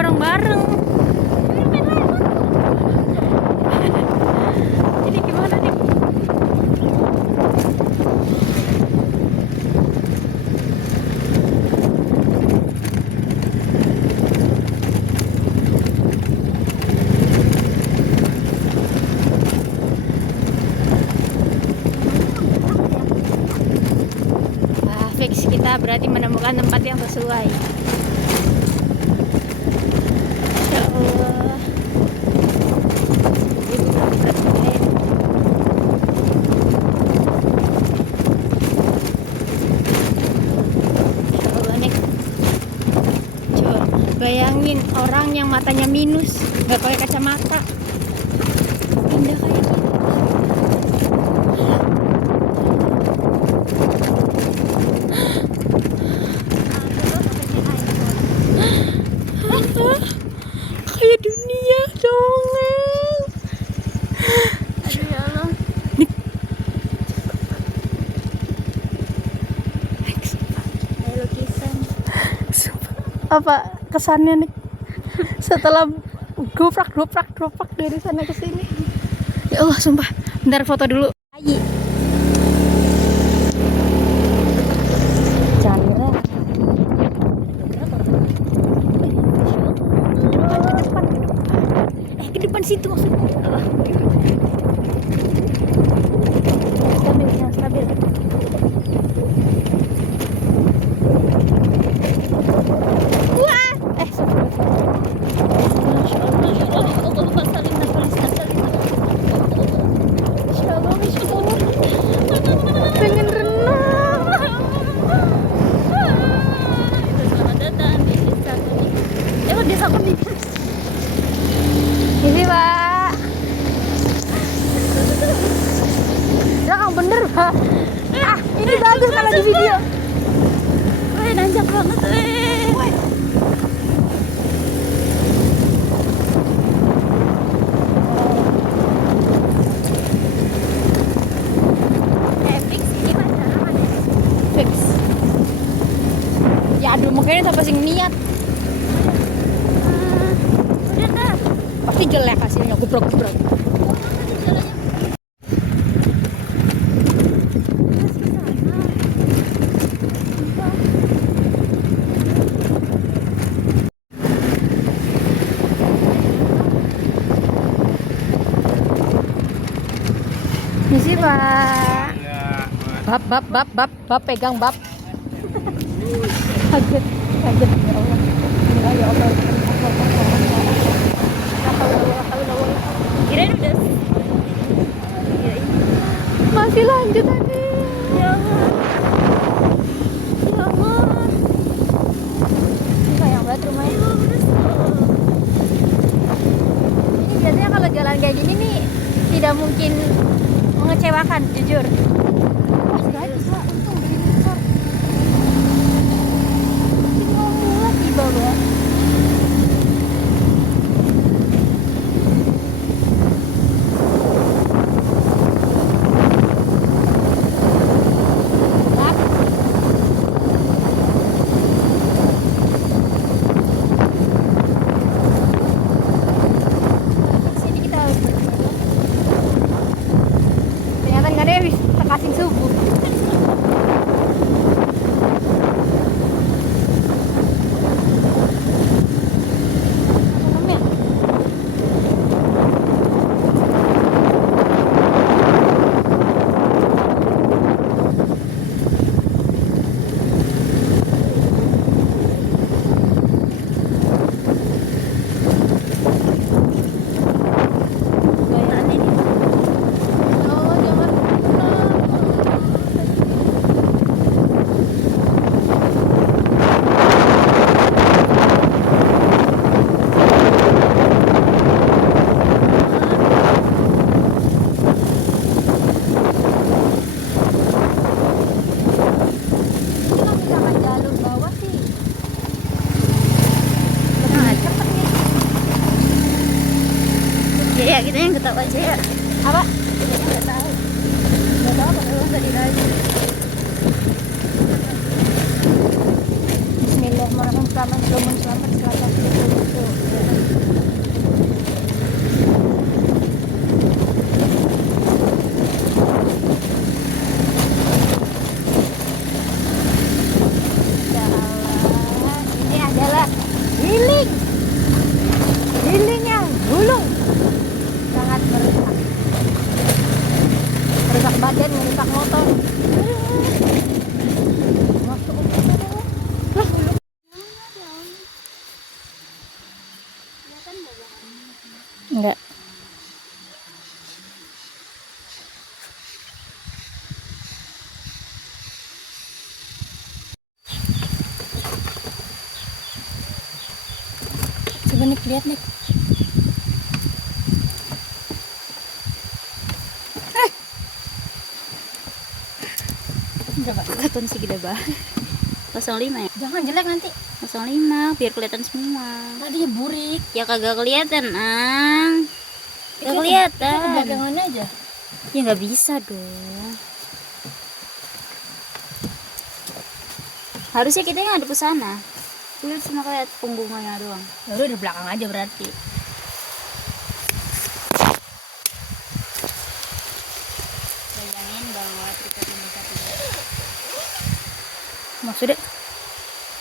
bareng-bareng. Jadi gimana nih? Fix kita berarti menemukan tempat yang sesuai. Ya Allah. Coba bayangin orang yang matanya minus, nggak pakai kacamata, indah kayak gitu. Kayak dunia dongeng. Aduh ya Allah. Kayak lukisan. Apa kesannya nih setelah goprak dari sana ke sini? Ya Allah, sumpah. Bentar foto dulu. Ayi. Ke depan situ maksudnya. Stabil. Wah, pengen renang. Selamat datang di desa kami. Desa kami. Ini Pak. Jangan bener Pak. Ini bagus kalau di video. Wih, nanjak banget weh. Fix ini pacaran. Fix. Ya aduh, makanya sampai sing niat. Pasti jelek hasilnya, gubrok. Misi Pak. Bab pegang bab. Kaget ya Allah. Ya Allah. Kirain udah. Masih lanjut tadi. Ya Allah. Ya Allah. Sayang banget rumahnya. Ini biasanya kalau jalan kayak gini nih tidak mungkin mengecewakan, jujur. Pas gaji Pak, untung beli motor. Tinggal mulai tiba Pak. Kasih subuh. Ya kita yang ketawa aja ya. Apa? Kita yang nggak tahu. Nggak tahu apa kalau tadi lagi. Bismillahirrahmanirrahim. Selamat selamat. Ya Allah, ini adalah healing. Healing yang gulung. Sangat merusak. Merusak badan, merusak motor. Masuk ke motor. Enggak. Coba nih lihat nih. Berapa? Kelihatan sih gede banget. 05 ya? Jangan jelek nanti. 05 biar kelihatan semua. Tadinya burik. Ya kagak kelihatan, Ang. Gak Itu kelihatan. belakangan aja. Ya nggak bisa dong. Harusnya kita ngadep ke sana. Lihat cuma kelihatan punggungnya doang. Ya udah di belakang aja berarti. Bayangin bahwa tripod ini satu. Maksudnya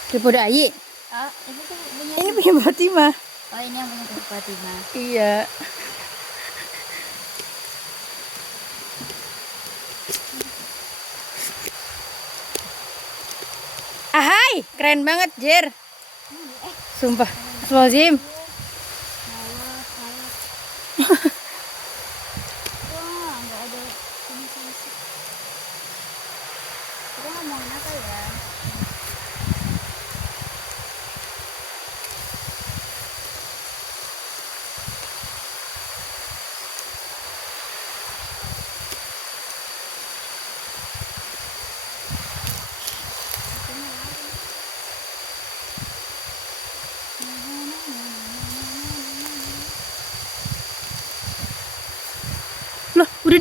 tripod Ayi. Ah, itu tuh punya. Ini punya Fatimah. Oh, ini yang punya tripod Fatimah. Iya. Ahai, keren banget, Jer. Sumpah, Astagfirullahaladzim. Wah, nggak ada ini sih. Kita ngomongin apa ya? Loh, udah.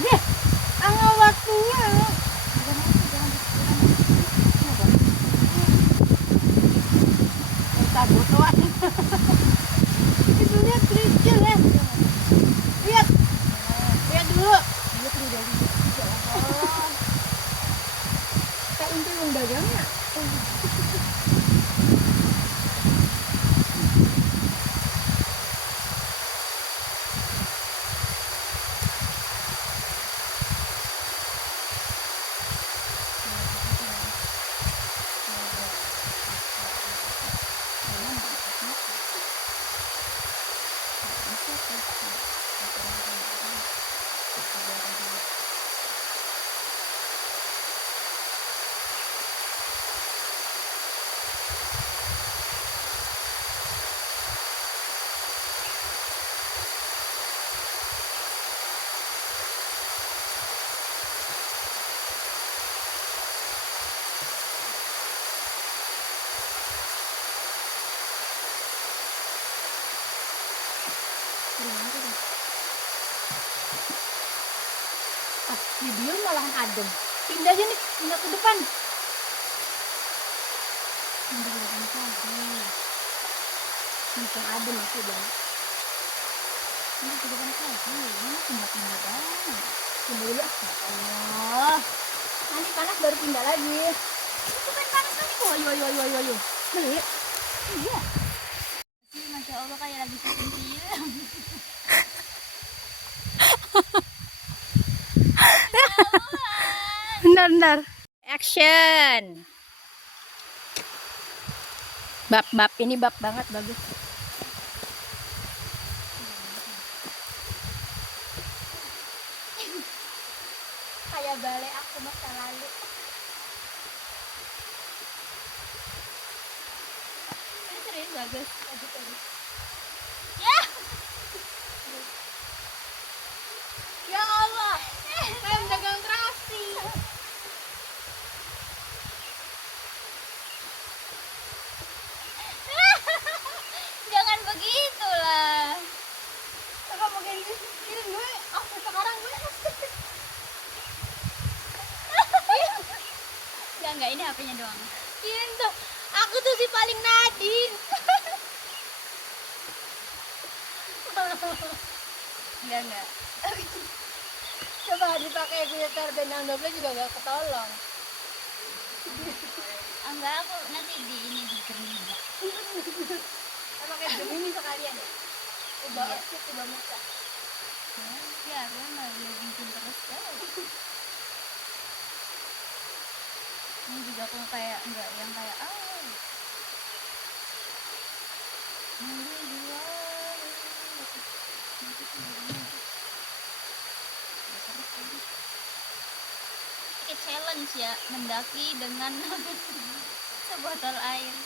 Deh, angga waktunya. Tabotoan. Itu lihat kecil ya. Lihat. Lihat dulu. Lihat dulu dari. Kayak untuk yang dagangnya. Ah, video malahan adem. Pindah aja nih, pindah ke depan. Pindah ke depan lagi. Makin adem aku bang. Pindah ke depan lagi. Ini pindah-pindah banget. Pindah dulu. Oh, nanti panas baru pindah lagi. Itu kan panas nanti kok. Ayo. Beli. Iya. Masya Allah kayak lagi syuting film. Bentar. Action. Bab ini bab banget bagus. Kayak balai aku masa lalu. Ini serius bagus. Ya. HP-nya doang. Gitu. Aku tuh si paling Nadin. Enggak. Coba dipakai filter benang double juga gak ketolong. Enggak, aku nanti di ini di kerja. Pakai Gemini sekalian ya. Ubah Iya. outfit, ubah muka. Ya, kan lagi terus kan. Ini juga aku kayak enggak yang kayak Pakai challenge ya, mendaki dengan sebotol air.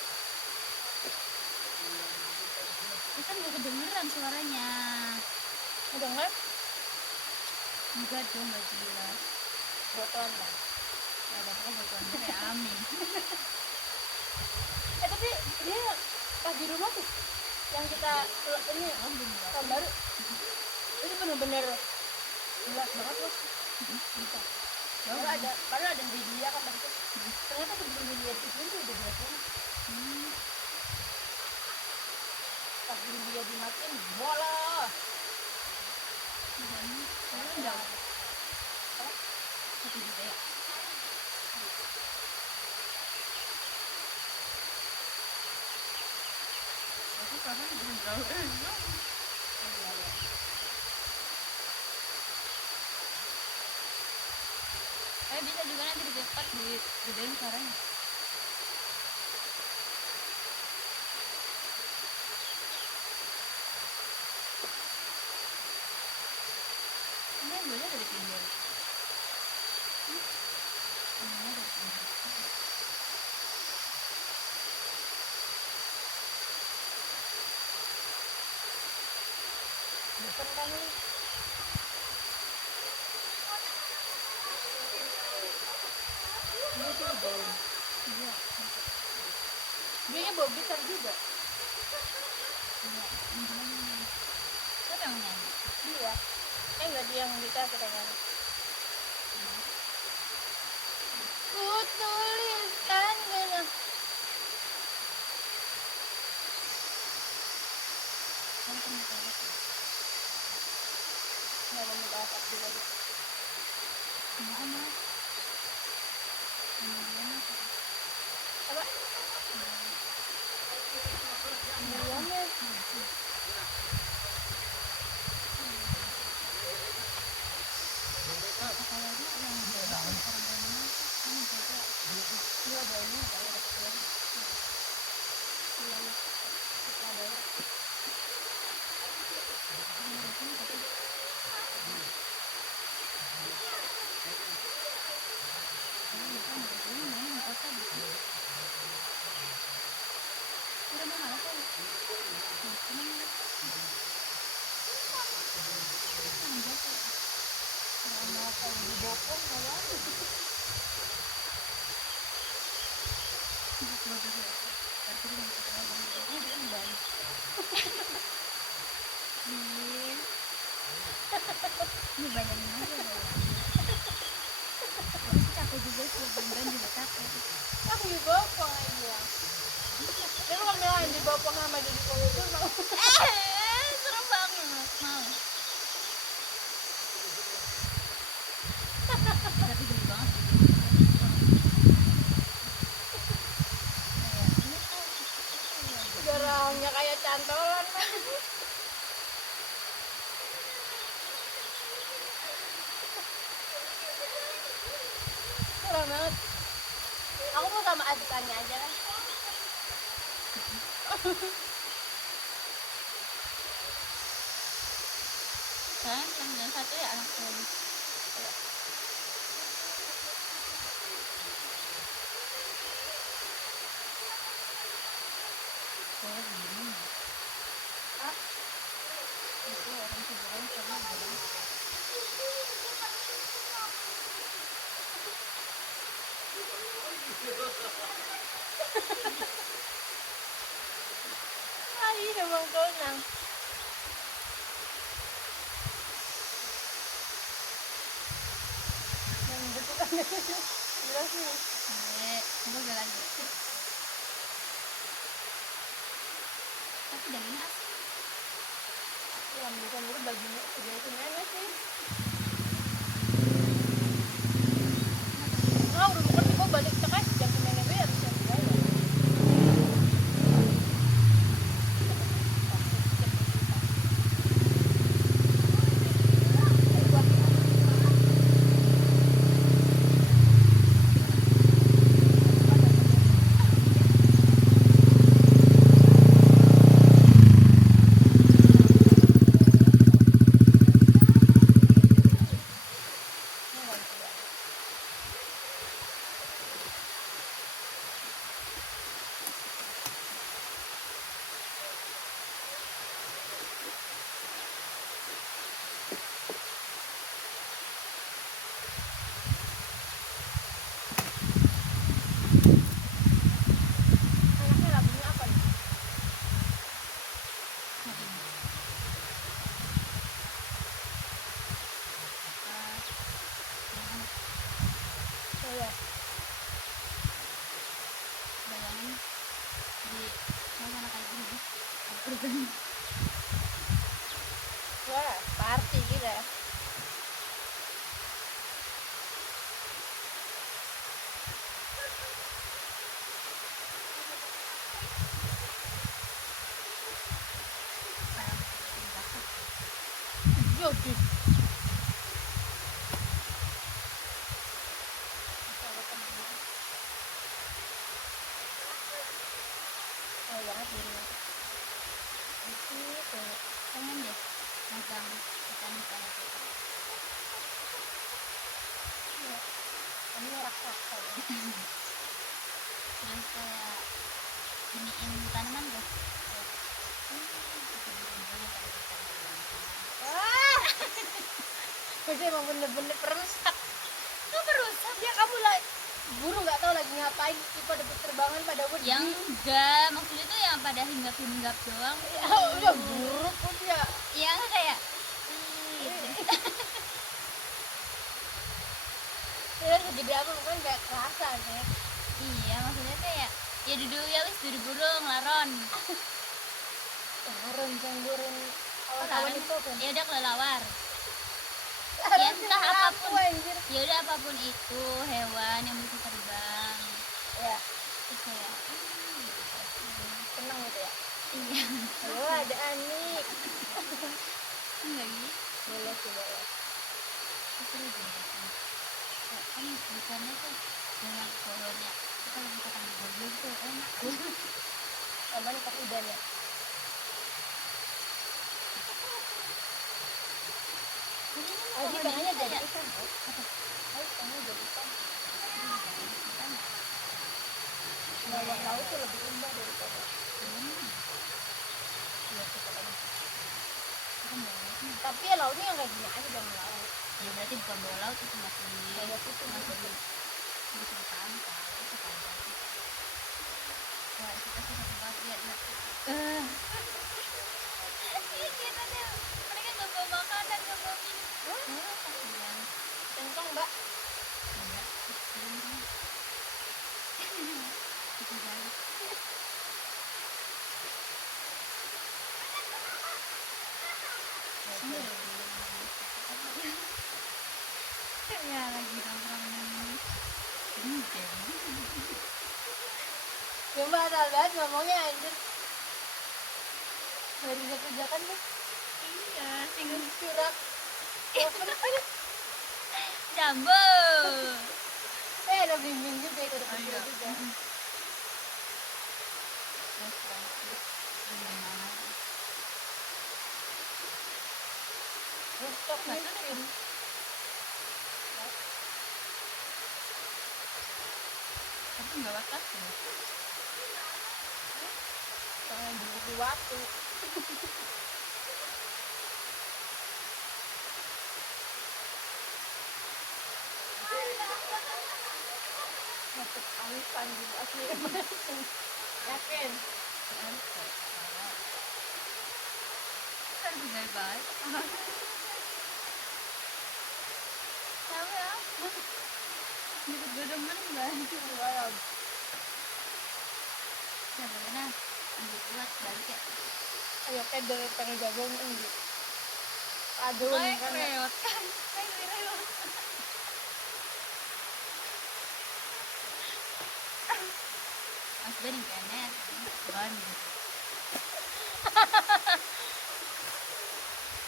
Itu kan gak kedengeran suaranya. Ngedenger Enggak dong, gak jelas. botolan kan. Ya apa-apa botolan kayak Amin. Tapi dia pas di rumah tuh yang kita ini tahun baru itu bener-bener jelas banget loh. Bisa. Baru ada di dia kan itu. Ternyata sebelum dilihat itu udah jelas banget. Pas dia dimatiin bola. Enggak. 1 juta ya. Aku sekarang belum tahu. Bisa juga nanti dicepat digedein suaranya. Ini yang boleh dari pinggir. Ini dari pinggir. Bukan kan nih. Dia sih gaun. Iya. Dia bawa gitar juga. Iya. Siapa yang nyanyi? Dia. Enggak dia yang gitar katanya. Ku tuliskan dengan Kamu pernah tahu apa? nggak mau bahas apa lagi. Mana? Apa? Miliannya. Iya banyak kalau dapat uang. Iya. Ada ya. Kalau di Bokong malah Ini bayangin aja ya. Capek juga sih, beneran juga capek. aku di Bokong aja. Dia lu ngambil di Bokong sama di Komuter mau. Serem banget. Mau. Tapi gede banget. Garangnya kayak cantolan. Keren banget. Aku mau sama asikannya aja lah. Sekarang yang satu ya anak saya. Saya begini. Itu orang sebulan sama bilang. Ay, namang tonang. Yang betul kan. Jelas nih. Enggak udah lanjut. Tapi dagingnya asin. Yang bukan itu baginya udah itu mana sih? Udah bukan itu balik cekai jam sembilan itu ya bisa dibayar. Anaknya lagunya apa nih? Saya Bayangin di suasana kayak gini. wah party gitu ya. Jadi oh banget jadi itu Pengen deh magang ikan-ikan itu. ya. Ini raksasa ya. Terus kayak iniin tanaman tuh. Wah, jadi emang bener-bener perusak. Itu merusak. Ya kamu lah burung nggak tahu lagi ngapain itu pada berterbangan pada wedi. Yang enggak, maksudnya tuh yang pada hinggap-hinggap doang. Ya udah buruk udah. Yang kayak Ya segede apa kan nggak kerasa deh. iya, maksudnya kayak ya duduk ya wis duduk burung laron. Laron canggurin awan-awan Laron itu kan. ya udah kelelawar. Laron Ya entah tinggal apapun. aku, anjir. Ya udah apapun itu hewan yang bisa terbang. Ya Terus kayak gitu. seneng gitu ya. Iya. Oh ada Anik. Enggak gitu. Boleh sih boleh. Seru deh. Ya, kan bukannya tuh banyak pohonnya. Kita lagi makan burger tuh enak. Sama nih pakai udan ya. Oh, Pohon ikannya ini jadi kayak ikan. Oh, ikannya jadi ikan. Bawang laut tuh lebih indah daripada iya sih pokoknya. Tapi ya lautnya yang kayak gini aja jangan laut. ya berarti bukan bawah laut itu masih Laut itu masih di pantai itu pantai. Wah itu pasti satu banget lihat lihat. Iya kita deh mereka nggak bawa makanan nggak bawa minum. Kasihan. Kencang mbak. Enggak. Itu balik. Ya lagi nongkrong Coba asal banget ngomongnya anjir. Baru bisa kerjakan tuh. iya Tinggal curang. Jambo Ada bimbing juga itu ada iya. juga. Rooftop mission. Tapi nggak batas ya. Jangan diberi waktu. Masuk alisan gitu asli. Yakin? Harus gaya banget. Tahu ya? Deket gedung mana banget? Wow. Siapa benar? Ambil kuat balik ya. Ayo kayak dari pengen gabung ini. Aduh, Kayak kan. reot kan? Kayak reot. Mas Ben yang kenet, ban gitu.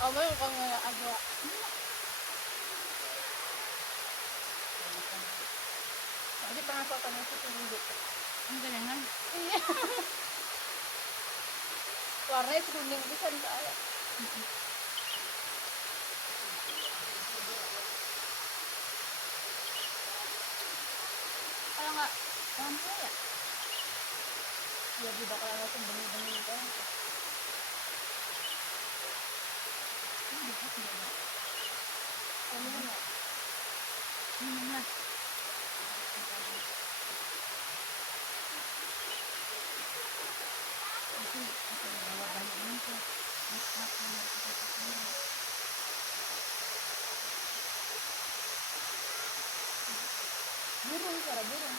Kamu yang kalau nggak agak. Tadi pernah fotonya sih tuh gitu. Enggak dengar. Iya. Warnanya kuning bisa saya. Kalau nggak lampu ya? Ya di bakal langsung bening-bening kan. Ini bisa tidak ya? Kamu nggak? Minum lah. Itu akan bawa banyak nanti. Make-up yang harus kita pakai. Burung, suara burung.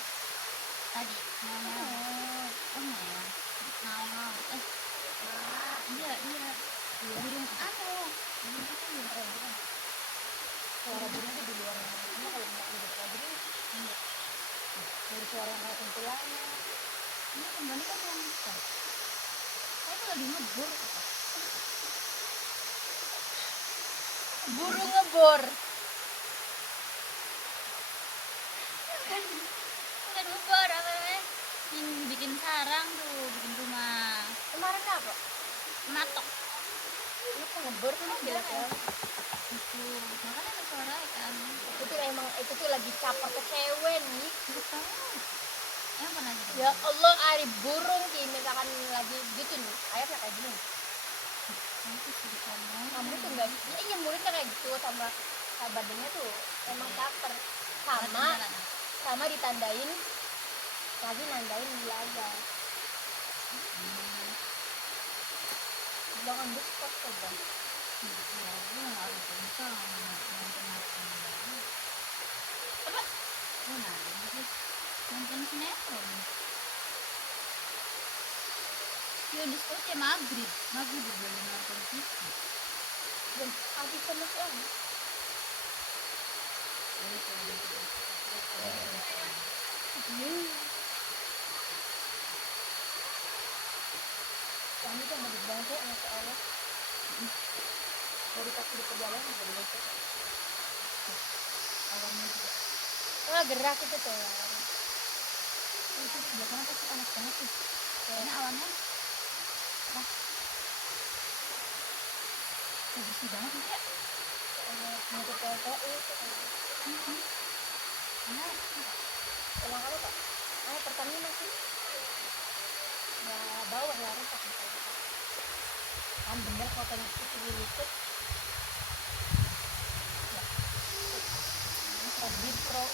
Tadi ngau-ngau. Oh ya, ngau-ngau. Iya burung anu. Burung apa ya? Burung. Suara burung tuh di luar rumah kalau nggak di dekat jadi enggak. Dari suara yang kayak kuntilanak. Ini kembali kan yang besar. Saya tuh lagi ngebor apa? Burung ngebor. Bukan ngebor apa namanya? Yang bikin sarang tuh, bikin rumah. Kemarin apa? Matok. Lu kok ngebor kan bilang ya. Itu makanya ada suara kan. Itu tuh emang itu tuh lagi caper ke cewek nih. Nggak tahu. Emang pernah gitu? Ya Allah, ari burung ki misalkan lagi gitu nih. Ayatnya kayak gini. Kamu tuh sih kamu. Kamu tuh enggak iya mulutnya kayak gitu sama badannya tuh emang caper. Sama ditandain lagi nandain belaga. Jangan bespot coba. Ya, gue nggak harus kencang. Apa? Oh, nanti nonton sinetron. Yo diskusi maghrib boleh nonton TV. Dan habis sama sekali. Kami kan bagus banget ya Masya Allah. Dari kaki di perjalanan jadi bagus. Awalnya juga Gerak itu tuh. itu sebelah sana pasti panas banget tuh. Karena awannya bersih banget ya. Mau ke PLTU itu kan. Karena Pulang apa Pak? Pertamina sih. Ya bawah ya rusak. Kan bener fotonya itu diliput. Ya. Di Pro.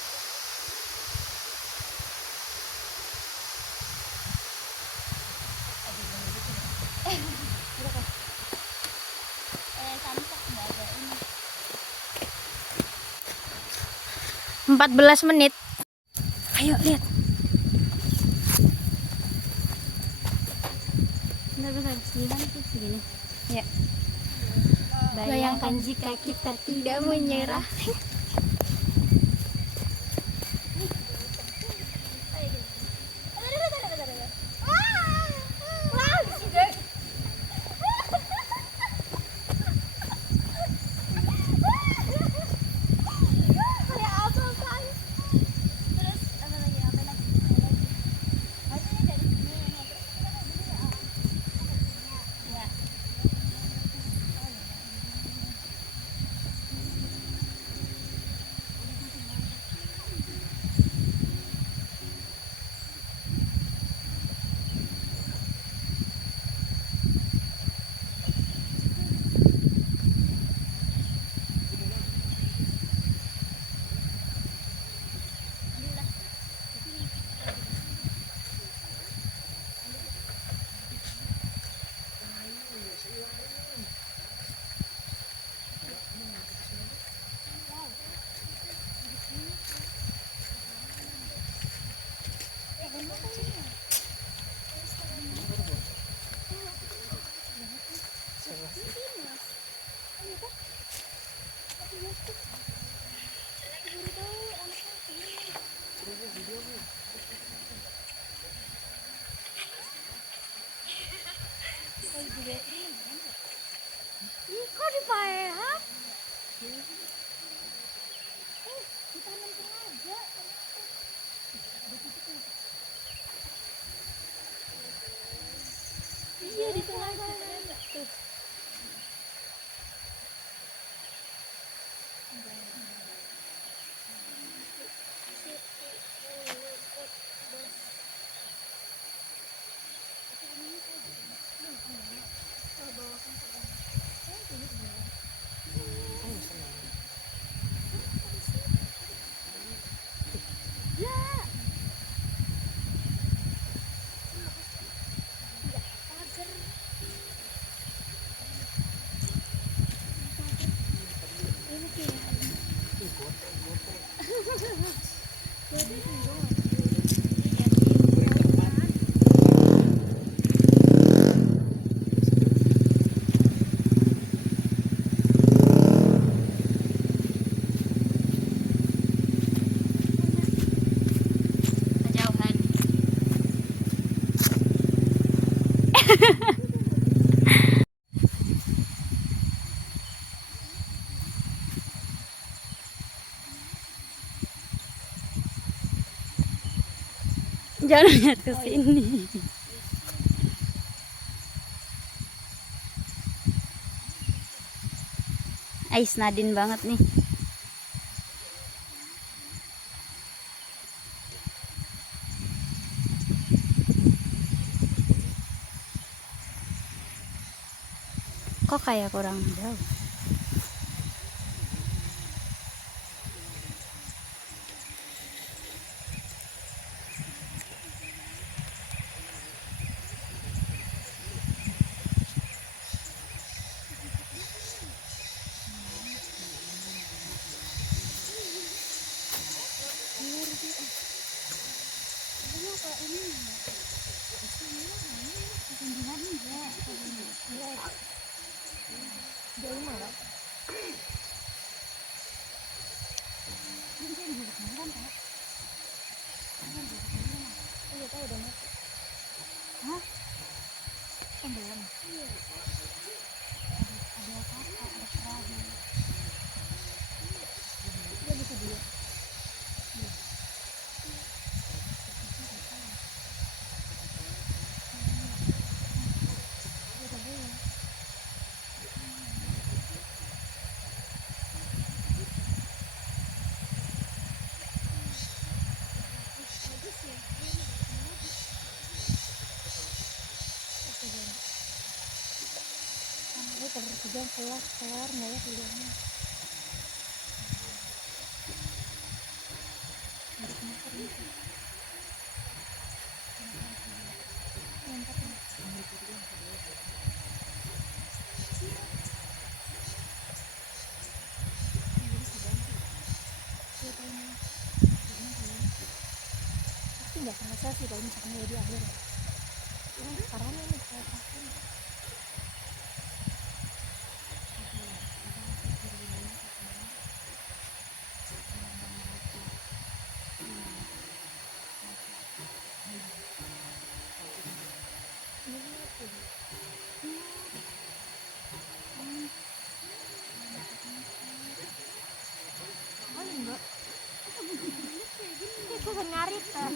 Samsak nggak ada ini. 14 menit. Ayo lihat. Bentar, gimana sih segini? Ya. Bayangkan jika kita tidak menyerah. Kejauhan. Jangan lihat ke sini. Ais Nadine banget nih. Kok kayak kurang jauh? Hah? Belum. Ada apa? Ada perahu. Dia bisa dia. Ini kerjaan kelar nggak ya kuliahnya? Pasti nggak selesai sih kalau misalkan udah di akhir. Karena ini saya pakai. Itu ngarit kan?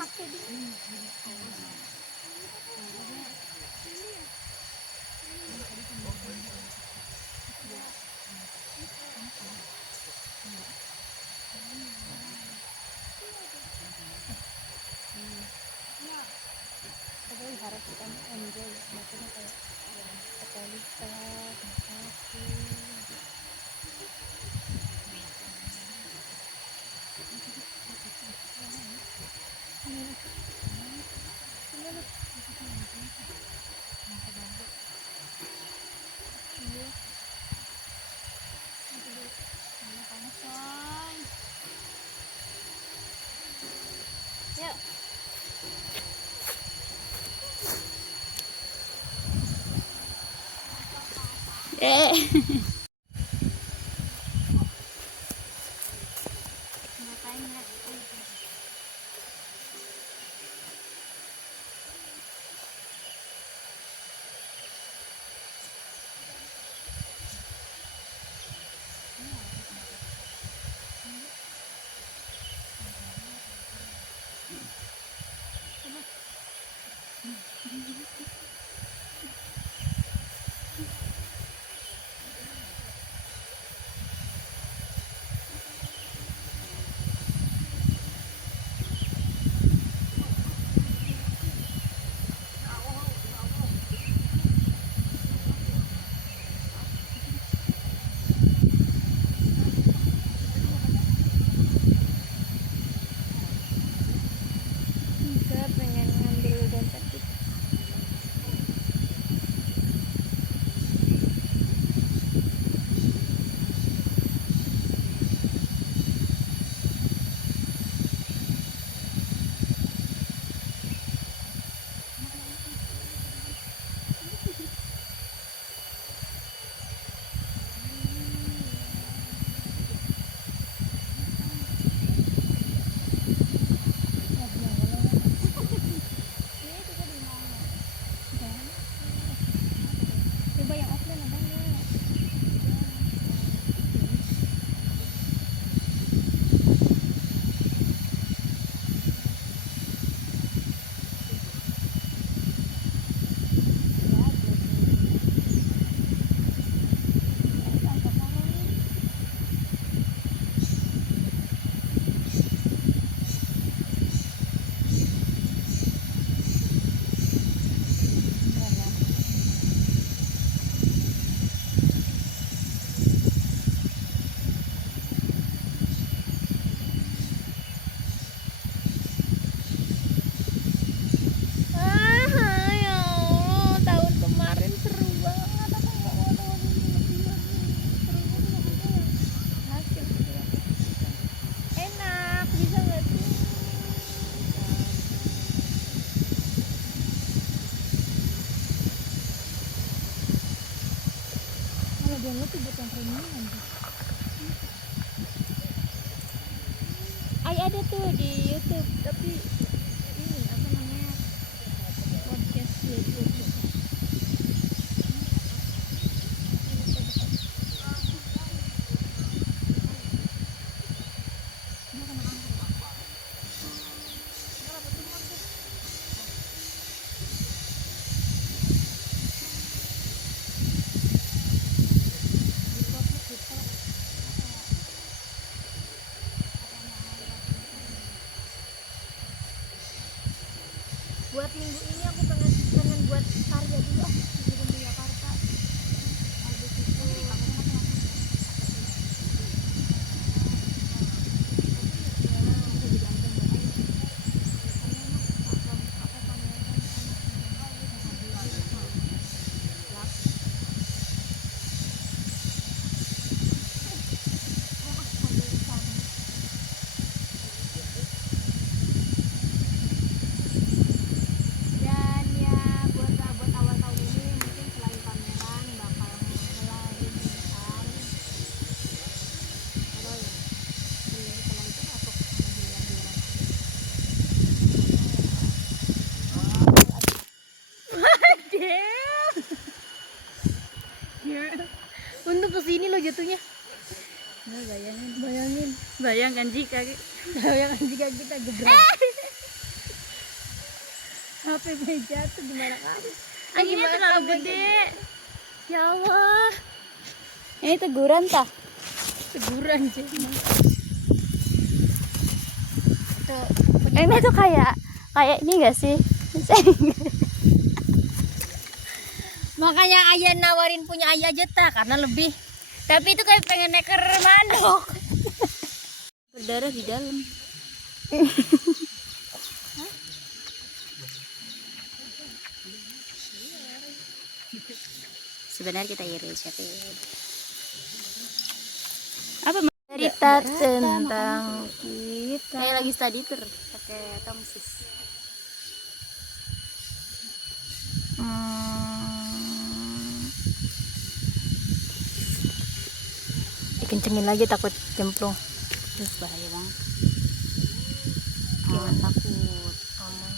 Pakai di. Tapi harus kita enjoy, maksudnya kayak sekaligus makasih. Ya. Ngapain lihat Kalau download tuh buat yang premium aja. Ada tuh di YouTube, tapi ini apa namanya, podcast YouTube. Buat minggu ini aku pengen buat karya dulu di Jakarta. Habis itu dan ya buat awal tahun ini mungkin selain pameran bakal mulai bentar terus setelah itu masuk jualan-jualan. Untuk kesini lo jatuhnya. Nah, bayangkan jika kita gebrak. HP jatuh gimana kali? Anginnya terlalu gede. Ya Allah. Ini teguran tah? Teguran sih. Ini tuh kayak ini gak sih? Makanya ayah nawarin punya ayah aja tak, karena lebih. Tapi itu kayak pengen neker manuk. Berdarah di dalam. Sebenarnya kita iris tapi apa cerita tentang kita kayak lagi study tour pakai tongsis. Dikencengin lagi takut jemplung. Terus bahaya banget. Gimana? Takut. Aman.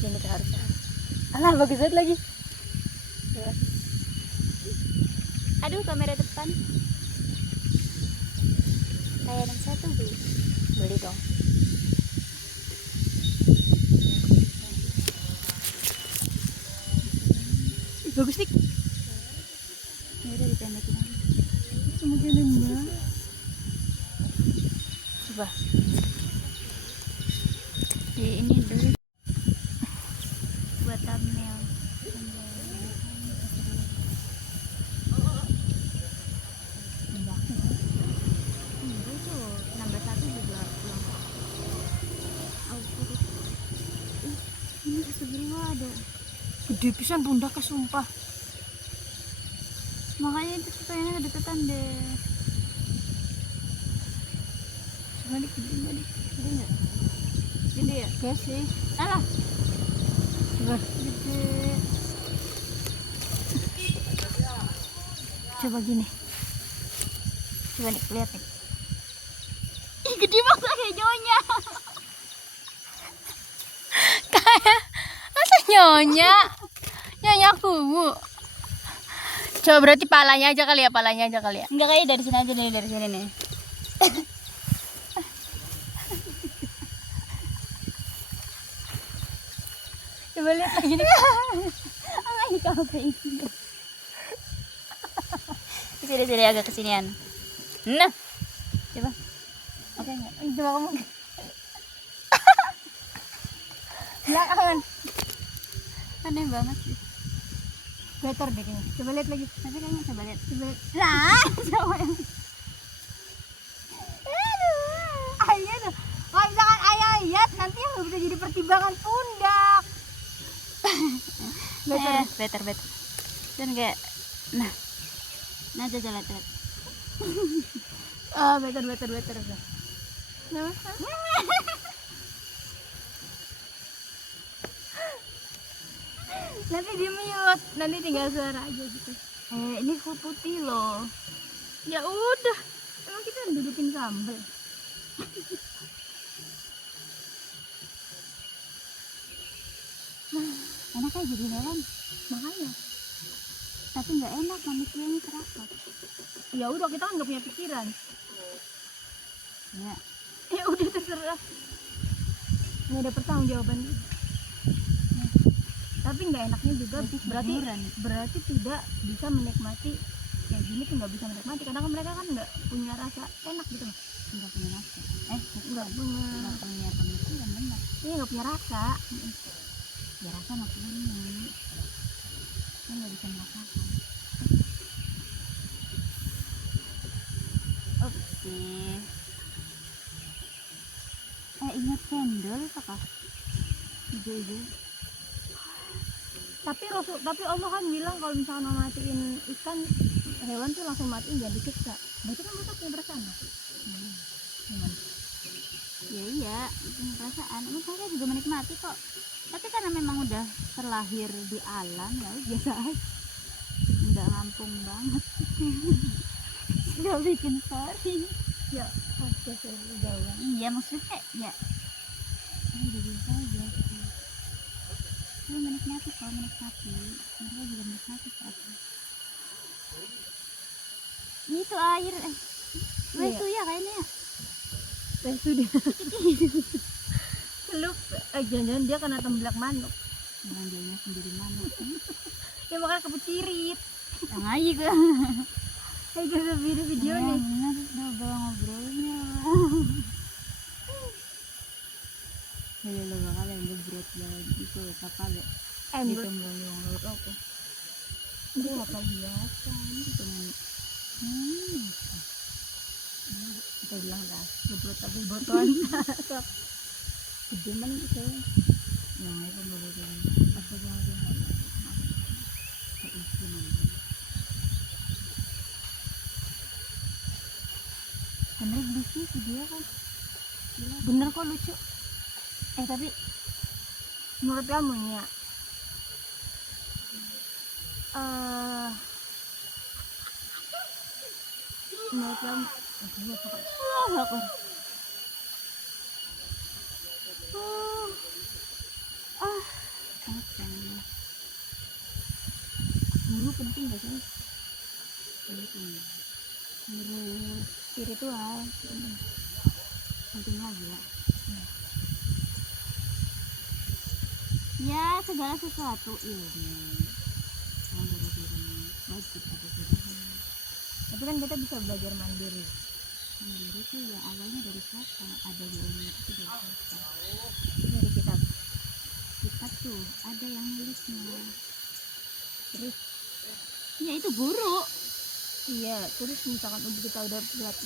Ini tuh harusnya. Alah bagus banget lagi. Ya. Aduh, kamera depan kayak yang satu Beli dong. Bagus nih. ini udah dipendekin aja. Mungkin enggak. Coba. Ini dulu buat thumbnail. Itu nambah satu juga belum. Ini sebenarnya ada. Gede pisan pundaknya sumpah. Makanya itu pengennya kedeketan deh. Balik balik. Gede enggak? Gede ya? Gak sih. Alah, Coba. gede. Coba gini. Coba nih lihat nih. Ih, gede banget kayak nyonya. Kayak masa nyonya? Nyonya kubu. Coba berarti palanya aja kali ya, Enggak, kayak dari sini aja nih, dari sini nih. Coba lihat lagi nih. Ay, kau kayak gitu. Sini agak kesinian. Nah, coba. Oke enggak? Coba kamu. Belakangan. Aneh banget sih. Better deh kayaknya. Coba lihat lagi. Tapi kayaknya coba lihat. Coba lihat. Nah, coba yang Ayah tuh. Kalau misalkan ayah lihat nanti yang bisa jadi pertimbangan pundak. better. Dan kayak nah aja jalan. Ah, better. Nah, Nanti di mute, nanti tinggal suara aja gitu. Ini full putih loh. Ya udah, emang kita dudukin sambal. Enak aja jadi hewan. Makanya, Tapi nggak enak manusia ini kerakot. ya udah kita kan nggak punya pikiran. Ya. Ya udah terserah. Nggak ada pertanggungjawaban. Tapi nggak enaknya juga berarti tidak bisa menikmati kayak gini tuh, nggak bisa menikmati karena kan mereka kan nggak punya rasa enak gitu loh. Nggak punya rasa. Nggak punya pemikiran benar. Iya, nggak punya rasa. Ya rasa nggak punya. Kan nggak bisa merasakan. Oke. Ingat cendol apa? Hijau-hijau. Tapi Allah kan bilang kalau misalnya matiin ikan, hewan tuh langsung matiin, jangan disiksa. Berarti kan mereka punya perasaan. Gimana? Ya iya, punya perasaan. Mereka juga menikmati kok. Tapi karena memang udah terlahir di alam, ya biasa aja. Nggak ngampung banget. Nggak bikin sorry. Ya, oke, jauhan. Iya maksudnya ya. Udah biasa aja. Dia menikmati kok, menikmati. Mereka juga menikmati kok. Itu air. Itu ya kayaknya. Sudah. Lu jangan-jangan dia kena temblak manuk. Jangan dia sendiri manuk. Ya makanya kepecirit. Yang aja gue. Kita video nih. Bener, udah bawa ngobrolnya. Lo bakal yang gebrot banget itu kapal ya. Gitu ngomong apa? Dia apa biasa gitu nih. Kita bilang lah gebrot tapi botolan. Gede man itu. Yang itu baru Pas aja. bener lucu video kan. Bener kok, lucu. Tapi menurut kamu nih ya, menurut kamu guru penting gak sih? Guru spiritual penting lagi ya. Ya segala sesuatu ilmu yang dari dirinya wajib ada dirinya. Tapi kan kita bisa belajar mandiri. Mandiri itu ya awalnya dari siapa? Ada ilmu itu dari siapa? Dari kitab. Kitab tuh ada yang nulisnya. Terus Ya itu guru. iya, terus misalkan kita udah berarti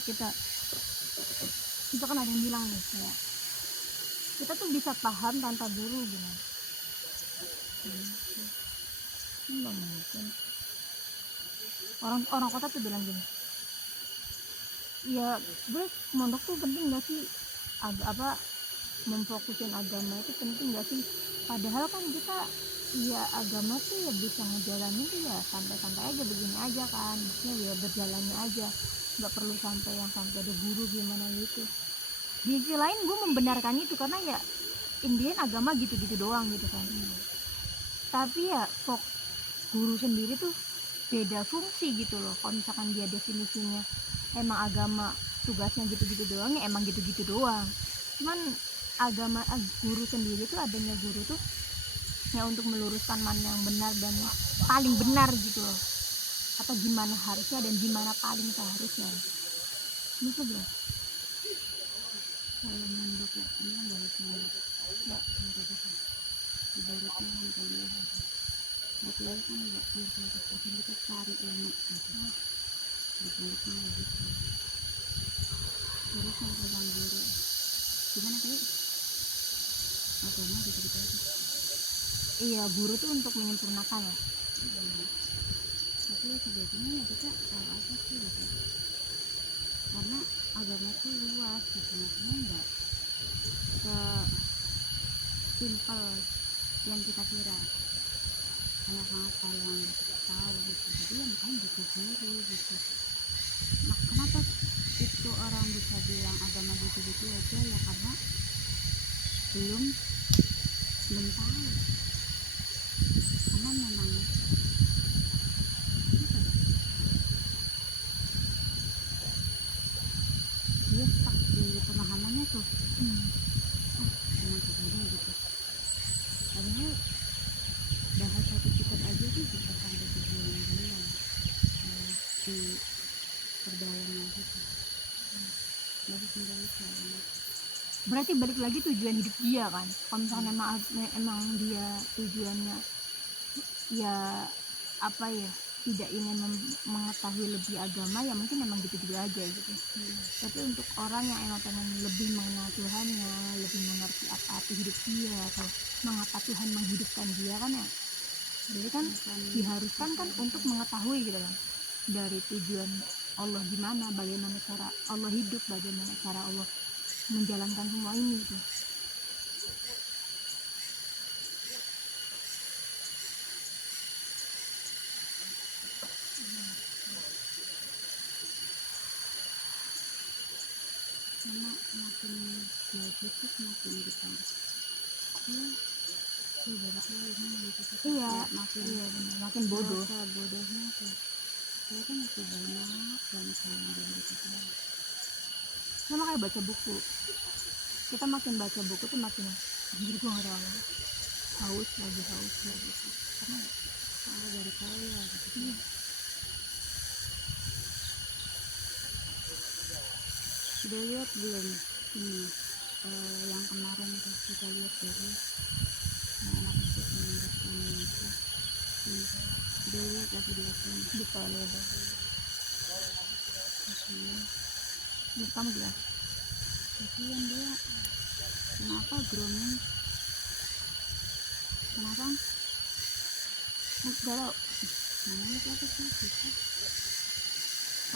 misalkan ada yang bilang nih kayak kita tuh bisa paham tanpa guru gimana? Enggak mungkin. Orang kota tuh bilang gini, ya terus mondok tuh penting gak sih? Memfokusin agama itu penting gak sih? Padahal kan kita ya agama tuh ya bisa ngejalanin tuh ya santai-santai aja, begini aja kan, maksudnya ya berjalannya aja, nggak perlu sampai ada guru gimana gitu. Di sisi lain gue membenarkan itu karena ya Indian agama gitu-gitu doang gitu kan. Tapi ya kok guru sendiri tuh beda fungsi gitu loh. Kalau misalkan dia definisinya emang agama tugasnya gitu-gitu doang, ya emang gitu-gitu doang. Cuman guru sendiri tuh, adanya guru tuh ya untuk meluruskan mana yang benar dan paling benar gitu loh, atau gimana harusnya dan gimana paling seharusnya. Betul belum? Kalau mondok ya, ini kan balik mondok. Ya, ibaratnya kan kuliah. Kuliah kan nggak keluar tapi kita cari ilmu gitu. Balik-baliknya gitu. Terus yang tentang guru, gimana tadi? Agama gitu-gitu aja. Iya, guru tuh untuk menyempurnakan ya. Tapi ya sebetulnya ya kita tahu apa sih gitu. Karena agama tuh luas gitu, maksudnya enggak se simpel yang kita kira. banyak banget hal yang kita tahu gitu, jadi ya makanya dikebiri gitu. Nah kenapa itu orang bisa bilang agama gitu-gitu aja, ya karena belum belum tahu, karena memang dia stuck di pemahamannya tuh. Dengan begini gitu, padahal bahasa pikiran aja tuh bisa sampai berbulan-bulan di perdalamnya gitu. Dari sendiri banget. Berarti balik lagi tujuan hidup dia kan. Kalau misalnya emang dia tujuannya ya apa ya, tidak ingin mengetahui lebih agama, ya mungkin emang gitu-gitu aja gitu. Tapi untuk orang yang emang pengen lebih mengenal Tuhannya, lebih mengerti apa arti hidup dia atau mengapa Tuhan menghidupkan dia kan ya, jadi kan diharuskan kan untuk mengetahui gitu kan, dari tujuan Allah gimana, bagaimana cara Allah hidup, bagaimana cara Allah menjalankan semua ini gitu. Karena makin belajar tuh makin kita baru tahu ini gitu. Iya, makin benar, makin bodoh. Bodohnya tuh saya kan masih banyak banget yang belum kita tahu. Sama kayak baca buku, kita makin baca buku tuh makin anjir gue nggak tahu, haus lagi gitu. Karena Baru tahu ya gitu. Udah lihat belum ini yang kemarin tuh kita lihat dari yang anak itu meninggalkan itu. Udah lihat lagi di akun di Toledo. kasihan. Menurut kamu gimana? Kasihan dia, kenapa grooming, kenapa Galau. namanya siapa sih kita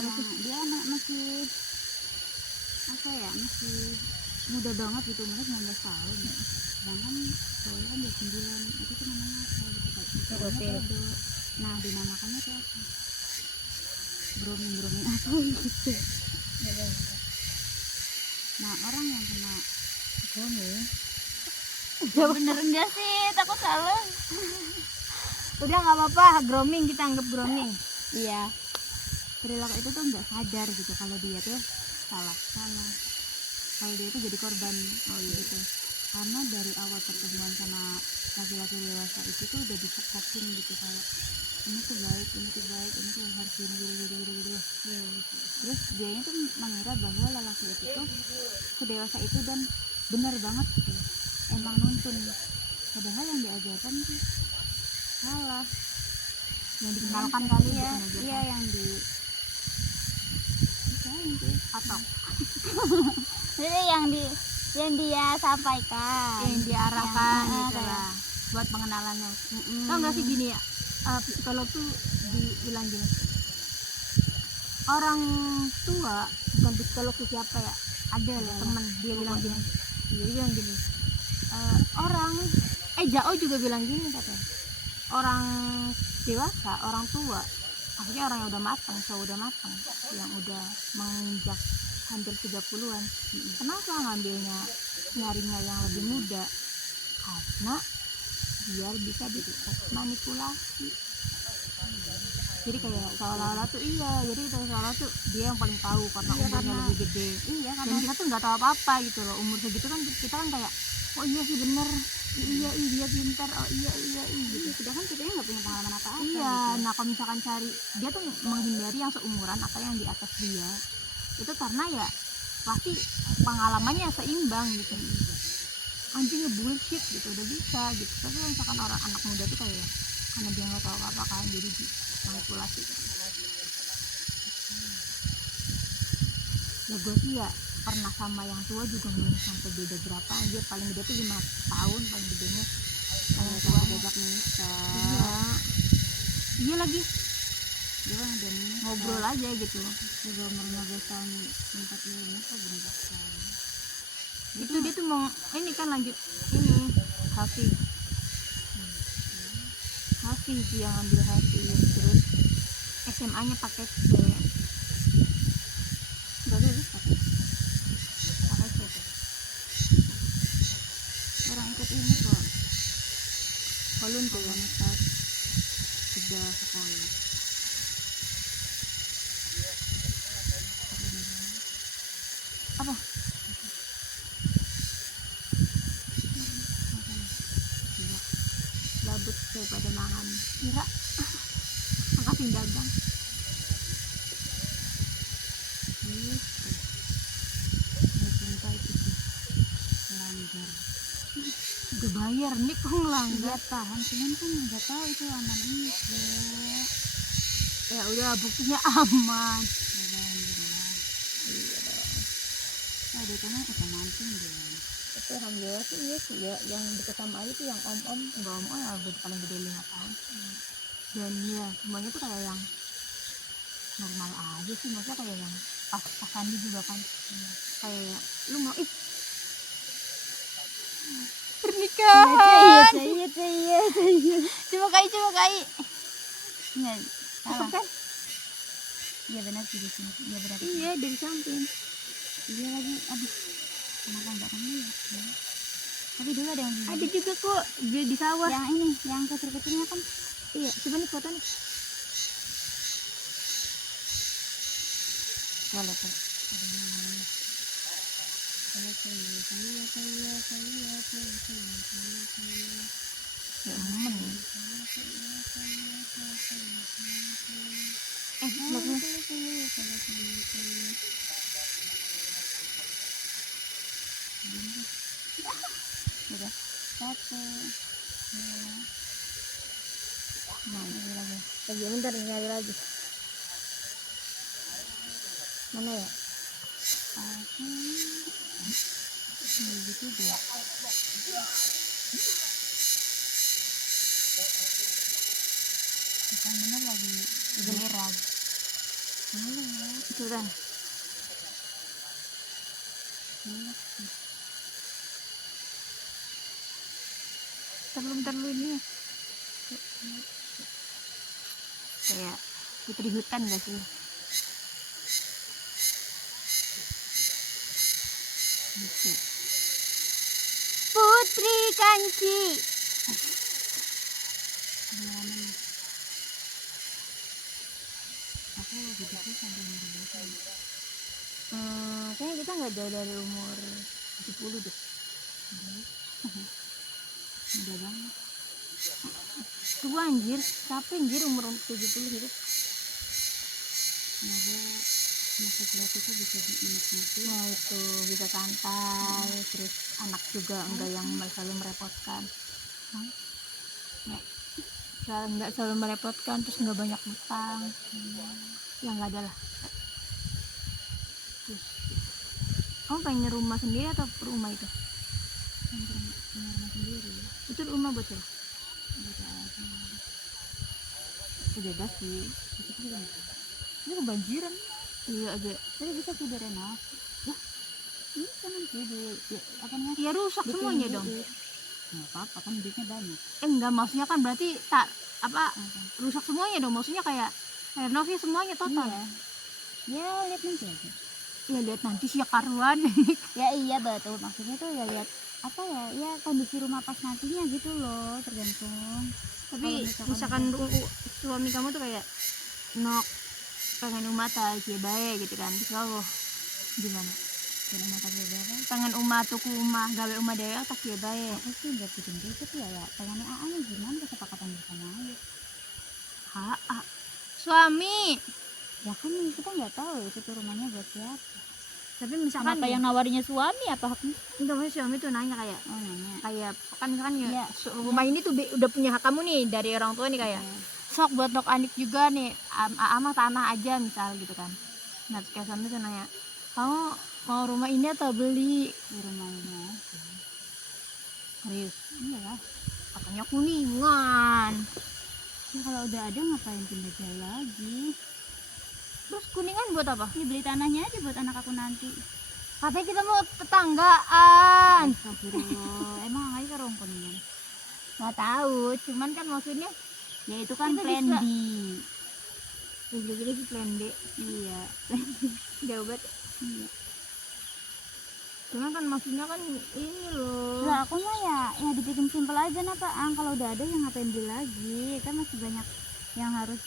Apa sih? dia masih apa ya, masih muda banget gitu, umurnya 19 tahun. Sedangkan cowoknya kan 29, itu tuh namanya apa gitu kan, Pedofil. nah dinamakannya tuh apa, grooming apa gitu. Nah orang yang kena Grooming. ya bener enggak sih, takut salah. Udah nggak apa-apa, grooming, kita anggap grooming. Iya, perilaku itu tuh nggak sadar gitu kalau dia tuh salah, kalau dia tuh jadi korban gitu. Karena dari awal pertemuan sama laki-laki dewasa itu tuh udah disekokin gitu, kayak ini tuh baik, ini tuh harus gini. Terus dia tuh mengira bahwa lelaki itu tuh sedewasa itu dan benar banget gitu, emang nuntun, padahal yang diajarkan tuh salah, Yang dikenalkan kali ya, bukan iya yang di patok, jadi yang dia sampaikan, yang diarahkan yang, gitu lah buat pengenalannya. Tau nggak sih gini ya, psikolog tuh bilang gini, orang tua, bukan psikolog tuh siapa ya, ada lah temen dia bilang gini, Jao juga bilang gini katanya, orang dewasa, orang tua, maksudnya orang yang udah matang, cowok udah matang, yang udah menginjak hampir 30-an, kenapa ngambilnya nyarinya yang lebih muda? Karena biar bisa dimanipulasi. Jadi kayak seolah-olah tuh dia yang paling tahu karena umurnya lebih gede. Iya, karena dan kita tuh nggak tahu apa-apa gitu loh. Umur segitu kan kita kan kayak, oh iya sih bener, iya dia pintar, oh iya gitu. Sedangkan kita nggak punya pengalaman apa-apa. Iya, gitu. nah kalau misalkan cari, dia tuh menghindari yang seumuran atau yang di atas dia. Itu karena ya pasti pengalamannya seimbang gitu. Anjingnya bullshit gitu, udah bisa gitu. Tapi kalau misalkan orang anak muda tuh kayak, karena dia nggak tahu apa-apa kan, jadi manipulasi gitu. Ya gue sih ya pernah sama yang tua juga nih, sampai beda berapa anjir, paling beda tuh 5 tahun paling bedanya. Yang tua Bebek iya, iya lagi dia kan udah nih ngobrol aja gitu. juga umur 15 tahun sempat nikah belum tahun. Itu dia tuh mau ini kan lanjut ini Hafiz itu yang ambil hati. Terus SMA-nya pakai C. Gak lulus pakai C tuh. Orang ikut ini kok Volunteer. komunitas sudah sekolah. Apa? Gabut daripada mangan. Kira makasih dagang. Gitu. Cinta itu sih melanggar. Udah bayar nih kok ngelanggar. Nggak paham, cuman kan nggak tahu itu aman enggak. Ya udah buktinya aman. Alhamdulillah. Iya dong. Nah, dia kan udah mancing deh. Itu alhamdulillah sih iya sih ya. Yang deket sama Ayu tuh yang om-om, enggak om-om ya udah paling gede 5 tahun. Dan ya semuanya tuh kayak yang normal aja sih, maksudnya kayak yang pas-pasan juga kan. Kayak lu mau pernikahan. Iya. Coba kai. Nggak Cakep salah. kan? Iya benar sih di sini. Iya benar. Iya dari samping. Iya lagi. Aduh. Kenapa nggak kamu ya? Ya. Tapi dulu ada yang Ada juga kok di sawah. yang ini, yang kecil-kecilnya kan. Iya, coba nih foto nih. Boleh tuh. Ada yang namanya. Ya aman. Belakang. Udah. Satu. Dua. Nah, ini lagi. Bentar nyari lagi. Mana ya? Satu. Ini gitu deh. Bukan bener lagi gerag. Itu kan. Terlalu ini ya. Kayak putri hutan gak sih? Gitu. Putri Kanci. Pengalaman nih. Aku hidupnya sampai umur berapa ya? Kayaknya kita nggak jauh dari umur 70 deh. Udah banget. Tua anjir, capek anjir umur 70 hidup. Semoga masa tua kita bisa dinikmati. Nah itu bisa santai, terus anak juga enggak yang selalu merepotkan. Nggak selalu merepotkan, terus nggak banyak utang. Ya nggak ada lah. Terus kamu pengen rumah sendiri atau per rumah itu? Punya rumah sendiri. Itu rumah buat siapa? Bisa aja. Bebas sih. Tapi juga Ini kebanjiran. Iya aja. tapi bisa sih direnov. Lah, ini kan nanti di ya, apa namanya? Ya rusak semuanya dong. Nggak apa-apa kan duitnya banyak. Enggak, maksudnya kan berarti tak apa Apa? rusak semuanya dong. Maksudnya kayak renovnya semuanya total. Iya. Ya lihat nanti aja. Ya lihat nanti sih ya karuan. Ya iya betul, maksudnya tuh ya lihat apa ya kondisi rumah pas nantinya gitu loh, tergantung. Tapi Kalau misalkan suami kamu tuh kayak nok pengen umat aja baik gitu kan, terus lo gimana? Kalau rumah tangga berapa? Pengen umat tuh rumah gawe umah dewek tak ya baik. Aku sih udah bikin ribet ya pengen AA nya gimana kesepakatan bersama aja. Ha, suami. Ya kan kita nggak tahu itu tuh rumahnya buat siapa. Tapi misalkan Kenapa yang nawarinya suami apa haknya? enggak, maksudnya suami tuh nanya kayak Oh nanya. kayak kan misalkan ya, Iya. rumah ini tuh udah punya hak kamu nih dari orang tua nih kayak sok buat nok anik juga nih, ama tanah aja misal gitu kan. Nah terus kayak suami tuh nanya, kamu mau rumah ini atau beli? Di rumahnya aja. Serius? Iya lah. Katanya kuningan. Ya kalau udah ada ngapain pindah jauh lagi? Terus kuningan buat apa? Ya beli tanahnya aja buat anak aku nanti. Katanya kita mau tetanggaan. Astagfirullah. Emang aja orang kuningan. Nggak tahu, cuman kan maksudnya Ya itu kan Kita plan bisa. D. Gila-gila sih plan D. Iya. Jauh banget. Iya. Cuma kan maksudnya kan ini loh. Lah aku mah ya dibikin simpel aja nah Pak Ang, kalau udah ada yang ngapain beli lagi, kan masih banyak yang harus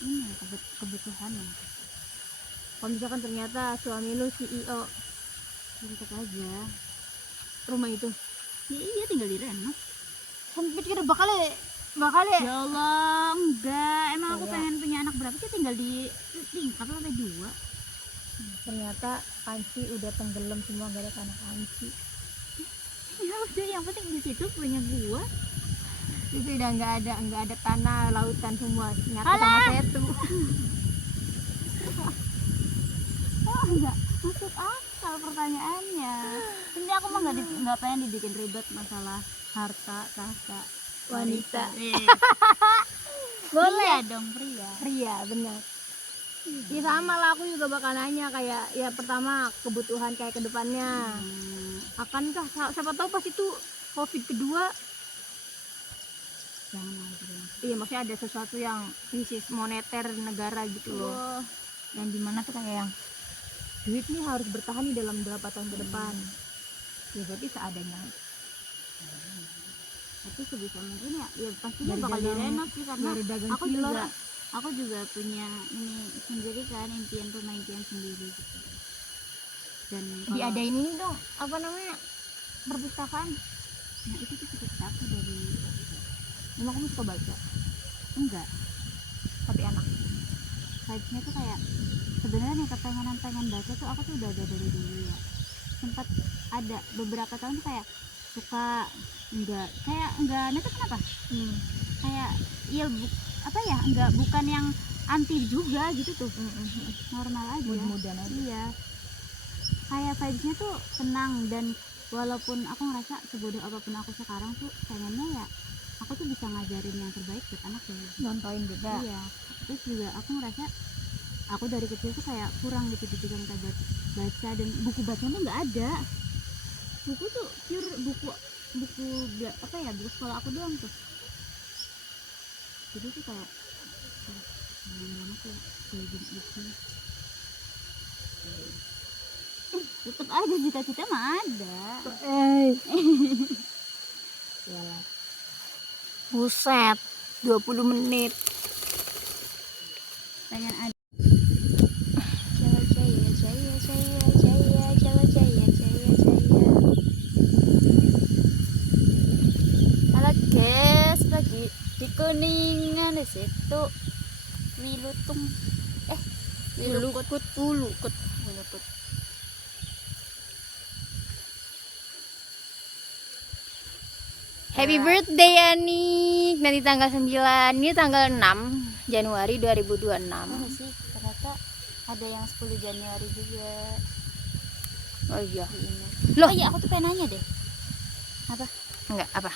ini kebutuhan ya. Kalau misalkan ternyata suami lu CEO Tetap aja. rumah itu, Ya iya tinggal direnov. sempit kira bakal ya. Ya Allah, enggak. Emang aku Iya. pengen punya anak berapa sih, tinggal di tingkat sampai 2. Ternyata Anci udah tenggelam semua gara anak Anci. Ya udah, yang penting di situ punya gua. Itu udah nggak ada tanah, lautan semua nyatu Alah. sama setu. Oh, enggak masuk akal pertanyaannya. Ini aku mah nggak pengen dibikin ribet masalah harta, tahta, Wanita. Boleh Boleh. dong pria. Pria, benar. Ya sama lah, aku juga bakal nanya kayak ya pertama kebutuhan kayak kedepannya. Akankah siapa tahu pas itu COVID kedua, Jangan lagi dong. iya maksudnya ada sesuatu yang krisis moneter negara gitu loh. Wah, Yang dimana tuh kayak yang duit nih harus bertahan nih dalam berapa tahun ke depan. Ya berarti seadanya. tapi sebisa mungkin ya pastinya Dari bakal dagang- direnov sih, karena Dari dagang aku cilok. juga punya ini sendiri kan, rumah impian sendiri gitu. Dan kalau- Diadain ini dong, apa namanya, perpustakaan. nah itu tuh cukup capek dari Emang kamu suka baca enggak tapi anak vibesnya tuh kayak sebenarnya nih pengen baca tuh aku tuh udah ada dari dulu ya, sempat ada beberapa tahun tuh kayak suka enggak nah itu kenapa kayak iya apa ya, enggak, bukan yang anti juga gitu tuh, normal aja. mudah-mudahan aja. Iya, kayak vibesnya tuh tenang, dan walaupun aku ngerasa sebodoh apapun aku sekarang tuh pengennya ya aku tuh bisa ngajarin yang terbaik buat anak ya. Nontonin juga. Iya, terus juga aku ngerasa aku dari kecil tuh kayak kurang gitu didikan buat baca, dan buku baca tuh nggak ada. Buku tuh pure buku apa ya, buku sekolah aku doang tuh. Jadi tuh kayak sayang banget ya kayak gini gitu. Tetep aja cita-cita mah ada. Iyalah. Buset, 20 menit. Pengen ada. Halo guys, lagi di Kuningan di situ. Wilutung. Wilukut. Wilukut. Happy birthday Anik. Nanti tanggal 9, ini tanggal 6 Januari 2026. Mana sih? Ternyata ada yang 10 Januari juga. Oh iya. Loh, oh iya, aku tuh pengen nanya deh. Apa? Enggak, apa?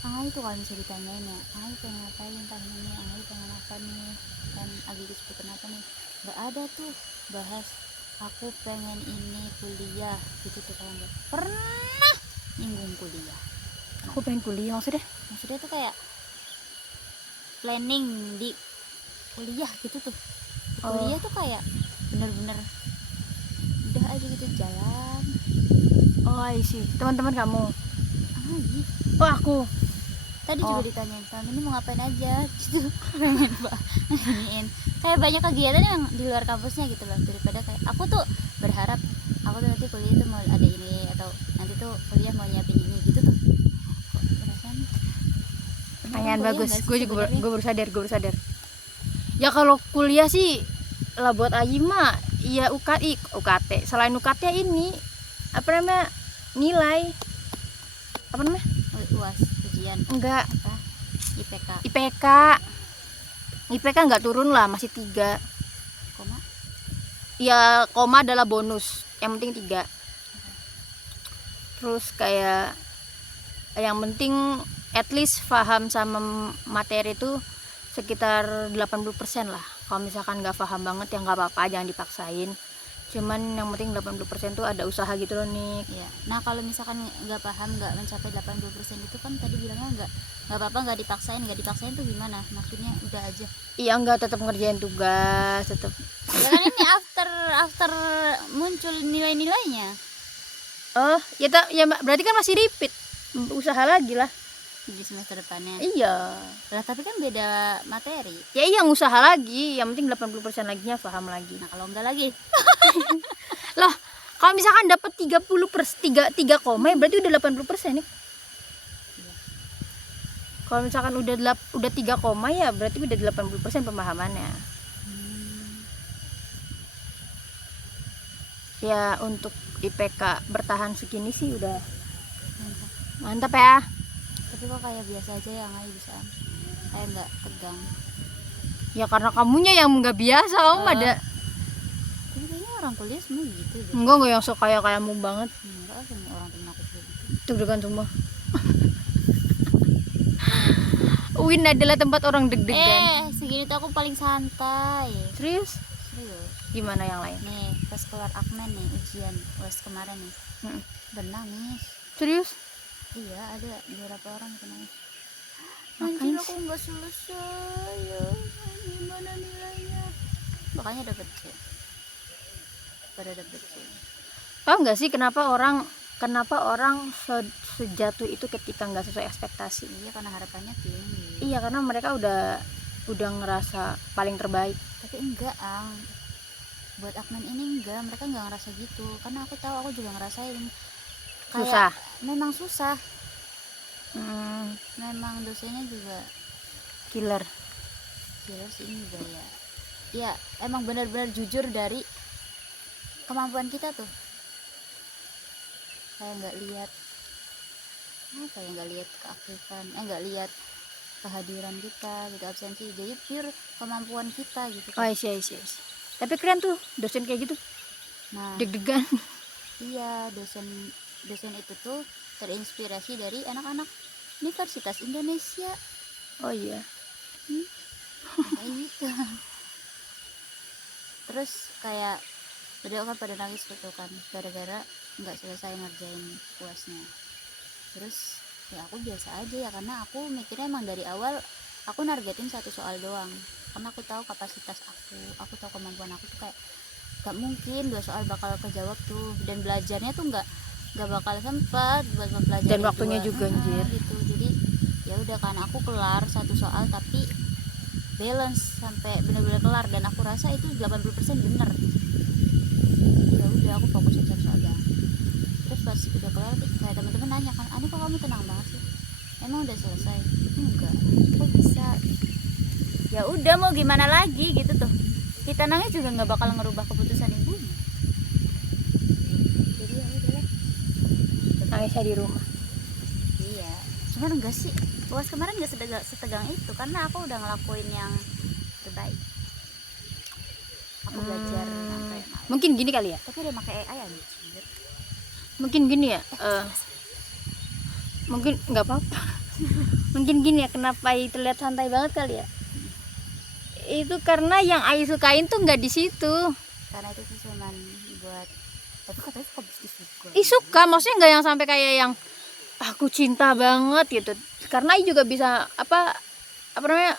Ai tuh kalau misalnya ditanyain ya, Ai pengen ngapain tahun ini, Ai pengen apa nih, dan Agis kenapa nih, nggak ada tuh bahas aku pengen ini kuliah gitu tuh, kalau nggak pernah nyinggung kuliah. Aku pengen kuliah maksudnya. Maksudnya tuh kayak planning di kuliah gitu tuh. Di Oh. kuliah tuh kayak bener-bener udah aja gitu jalan. Oh, I see. Teman-teman kamu. Ai, Oh, aku. tadi Oh. juga ditanyain sama ini mau ngapain aja gitu. Pengen nanyain kayak banyak kegiatan yang di luar kampusnya gitu loh, daripada kayak aku tuh berharap aku tuh nanti kuliah tuh mau ada ini, atau nanti tuh kuliah mau nyiapin ini gitu tuh. Kok perasaan Pertanyaan kuliah bagus. nggak sih Gue juga sebenarnya? gue baru sadar. Ya kalau kuliah sih lah buat Ayi mah ya UKT. Selain UKT ya ini apa namanya? Nilai. Apa namanya? UAS, ujian Enggak, apa, IPK, IPK. IPK enggak turun lah, masih 3. koma. Ya koma adalah bonus. Yang penting 3. Terus kayak yang penting at least paham sama materi itu sekitar 80% lah. Kalau misalkan nggak paham banget ya nggak apa-apa, jangan dipaksain. Cuman yang penting 80% tuh ada usaha gitu loh nih. Ya. Nah kalau misalkan nggak paham, nggak mencapai 80% itu kan tadi bilangnya nggak apa-apa, nggak dipaksain tuh gimana? Maksudnya udah aja. Iya, enggak, tetap ngerjain tugas, tetap. Ya kan ini after muncul nilai-nilainya. Oh, ya berarti kan masih repeat. Usaha lagi lah. Di semester depannya. Iya. Lah tapi kan beda materi. Ya iya, usaha lagi. Yang penting 80% laginya paham lagi. Nah kalau enggak lagi. Loh, kalau misalkan dapat 3 koma, berarti udah 80% nih. Iya. Kalau misalkan udah 3 koma ya berarti udah 80% pemahamannya. Ya untuk IPK bertahan segini sih udah mantap ya. Tapi kok kayak biasa aja ya, nggak bisa, kayak nggak tegang. Ya karena kamunya yang nggak biasa, kamu ada. Tapi kayaknya orang kuliah semua gitu deh. Enggak yang suka kayamu banget. Enggak, semua orang temen aku juga gitu. Deg-degan semua. UIN adalah tempat orang deg-degan. Segini tuh aku paling santai. Serius? Serius. Gimana yang lain? Nih pas keluar akmen nih, ujian UAS kemarin nih, nangis. Serius? Iya, ada beberapa orang yang nangis. Anjir, Aku nggak selesai ya, gimana nilainya? Makanya dapet C. Pada dapet C. Tahu nggak sih kenapa orang sejatuh itu ketika nggak sesuai ekspektasi? Iya, karena harapannya tinggi. Iya, karena mereka udah ngerasa paling terbaik. Tapi enggak, buat akmen ini enggak, mereka enggak ngerasa gitu. Karena aku tahu, aku juga ngerasain. Susah. Memang susah. Hmm, Memang dosennya juga killer. sih juga ya. Ya, emang benar-benar jujur dari kemampuan kita tuh. Kayak nggak lihat nggak lihat keaktifan, nggak lihat kehadiran kita gitu, absensi. Jadi pure kemampuan kita gitu. Oh iya. Tapi keren tuh dosen kayak gitu. Nah, Deg-degan. iya, dosen itu tuh terinspirasi dari anak-anak Universitas Indonesia. Oh iya. Kayak gitu. Terus kayak beliau kan pada nangis gitu kan, gara-gara nggak selesai ngerjain UASnya. Terus ya aku biasa aja ya, karena aku mikirnya emang dari awal aku nargetin satu soal doang, karena aku tahu kapasitas aku tahu kemampuan aku tuh kayak gak mungkin 2 soal bakal kejawab tuh, dan belajarnya tuh nggak bakal sempat buat mempelajari Dan waktunya juga anjir. gitu. Jadi ya udah kan, aku kelar satu soal tapi balance sampai benar-benar kelar, dan aku rasa itu 80% bener. Ya udah aku fokusin satu soal aja. Terus pas udah kelar kayak teman-teman nanya kan, "Ani kok kamu tenang banget sih? Emang udah selesai?" Enggak, kok bisa? Ya udah, mau gimana lagi gitu tuh. Kita nangis juga nggak bakal ngerubah keputusan ibunya. Jadi ya udahlah. Nangisnya di rumah. Iya, cuman enggak sih, UAS kemarin nggak setegang itu, karena aku udah ngelakuin yang terbaik. Aku belajar sampai malam. Mungkin gini kali ya. Tapi udah pakai AI anjir. Mungkin gini ya. Mungkin nggak apa-apa. Mungkin gini ya, kenapa itu terlihat santai banget kali ya. Itu karena yang Ai sukain tuh nggak di situ. Karena itu sih cuman buat, tapi katanya suka bisnis juga. Suka, maksudnya nggak yang sampai kayak yang aku cinta banget gitu. Karena Ai juga bisa apa namanya,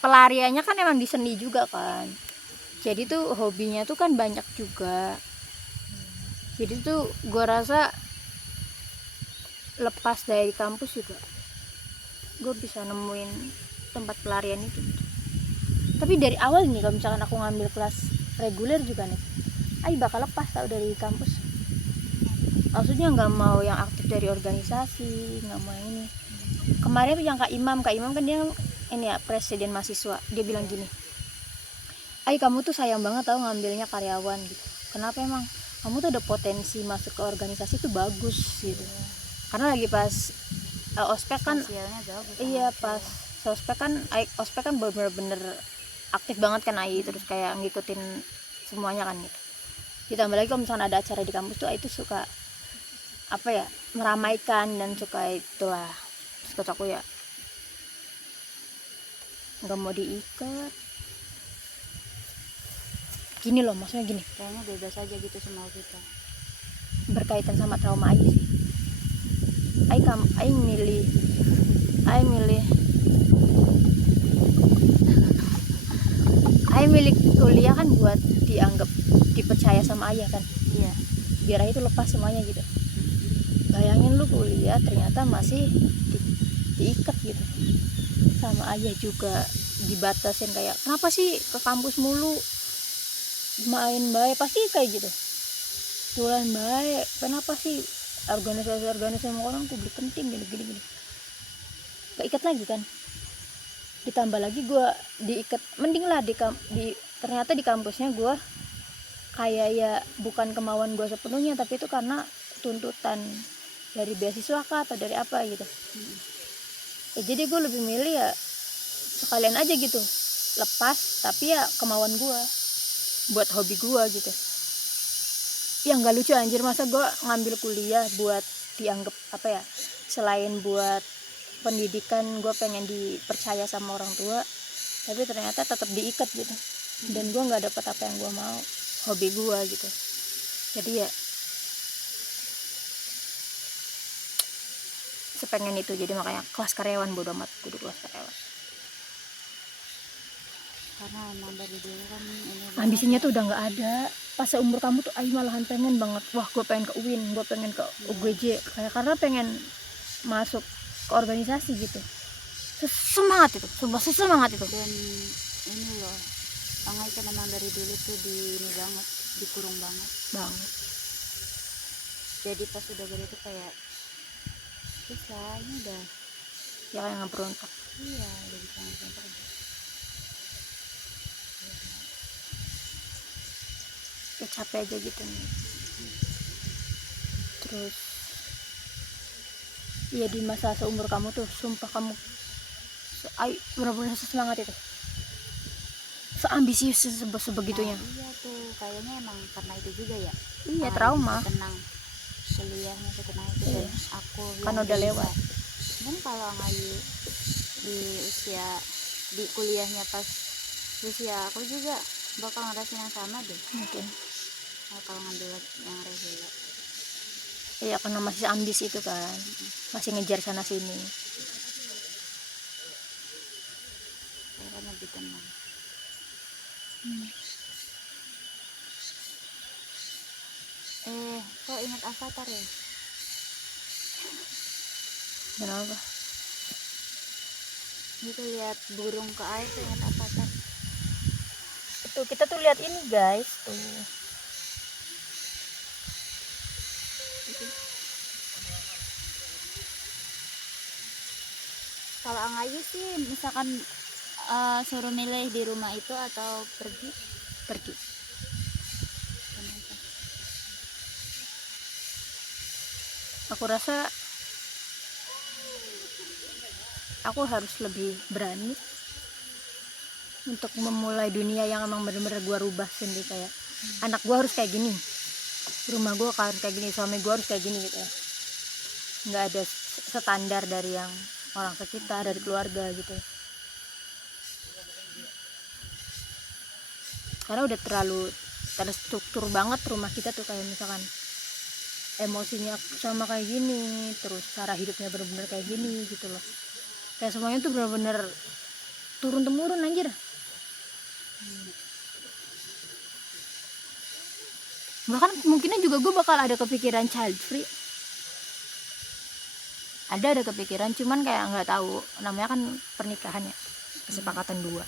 pelariannya kan emang di seni juga kan. Jadi tuh hobinya tuh kan banyak juga. Jadi tuh gua rasa lepas dari kampus juga gue bisa nemuin tempat pelarian itu. Tapi dari awal nih, kalau misalkan aku ngambil kelas reguler juga nih, Ai bakal lepas tau dari kampus. Maksudnya nggak mau yang aktif dari organisasi, nggak mau yang ini. Kemarin tuh yang Kak Imam kan dia ini ya, presiden mahasiswa. Dia bilang gini, "Ai, kamu tuh sayang banget tau ngambilnya karyawan gitu. Kenapa emang? Kamu tuh ada potensi masuk ke organisasi tuh bagus gitu." Karena lagi pas ospek kan, iya pas ospek kan bener-bener aktif banget kan Ai, terus kayak ngikutin semuanya kan gitu. Ditambah lagi kalau misalnya ada acara di kampus tuh Ai tuh suka apa ya, meramaikan dan suka itulah. Terus kata aku ya nggak mau diikat. Gini loh, maksudnya gini, kayaknya bebas aja gitu semau kita. berkaitan sama trauma Ai sih. Ai milih kuliah kan buat dianggap dipercaya sama ayah kan, Iya. biar Ai itu lepas semuanya gitu. Bayangin lu kuliah ternyata masih diikat gitu sama ayah juga, dibatasin kayak kenapa sih ke kampus mulu, main baik pasti kayak gitu, jualan baik, kenapa sih organisasi orang publik penting gini keikat lagi kan. Ditambah lagi gue diikat, mending lah ternyata di kampusnya gue kayak ya bukan kemauan gue sepenuhnya, tapi itu karena tuntutan dari beasiswa kah atau dari apa gitu. Ya, jadi gue lebih milih ya sekalian aja gitu lepas, tapi ya kemauan gue buat hobi gue gitu. Ya nggak lucu anjir, masa gue ngambil kuliah buat dianggap apa ya, selain buat pendidikan gue pengen dipercaya sama orang tua, tapi ternyata tetap diikat gitu, dan gue nggak dapet apa yang gue mau, hobi gue gitu. Jadi ya sepengen itu, jadi makanya kelas karyawan, bodo amat kudu kelas karyawan. Karena emang dari dulu kan ini Ambisinya tuh udah nggak ada. Pas seumur kamu tuh Ayu malahan pengen banget, wah gue pengen ke UIN, gue pengen ke UGJ, kayak karena pengen masuk ke organisasi gitu. Semangat itu, sumpah semangat itu. dan ini loh, Angai kan emang dari dulu tuh di ini banget, dikurung banget. Jadi pas udah gede tuh kayak bisa ini udah Ya kayak nggak berontak. iya udah bisa ngebentar. Ya capek aja gitu nih. Terus ya di masa seumur kamu tuh sumpah kamu benar-benar semangat itu, seambisius sebegitunya. Iya tuh kayaknya emang karena itu juga ya. Iya, trauma. Tenang kuliahnya setenang itu. Iya. Dan aku Kan udah lewat. Kan kalau Angayu di usia di kuliahnya pas usia aku juga bakal ngerasain yang sama deh. Mungkin. Kalau ngambil yang reguler. Iya, karena masih ambis itu kan, masih ngejar sana sini. Saya kan lebih tenang. Kok ingat Avatar ya? Kenapa? Itu lihat burung ke air tuh ingat Avatar. Itu kita tuh lihat ini guys tuh. Kalau Angayu sih misalkan suruh milih di rumah itu atau pergi. Kenapa? Aku rasa aku harus lebih berani untuk memulai dunia yang emang bener-bener gue rubah sendiri. Kayak anak gue harus kayak gini, rumah gue harus kayak gini, suami gue harus kayak gini gitu ya. Nggak ada standar dari yang orang sekitar, dari keluarga gitu. Karena udah terlalu terstruktur banget rumah kita tuh, kayak misalkan emosinya sama kayak gini, terus cara hidupnya bener-bener kayak gini gitu loh. Kayak semuanya tuh bener-bener turun temurun anjir. Bahkan mungkinnya juga gue bakal ada kepikiran child free. Ada kepikiran, cuman kayak nggak tahu, namanya kan pernikahan ya, kesepakatan dua.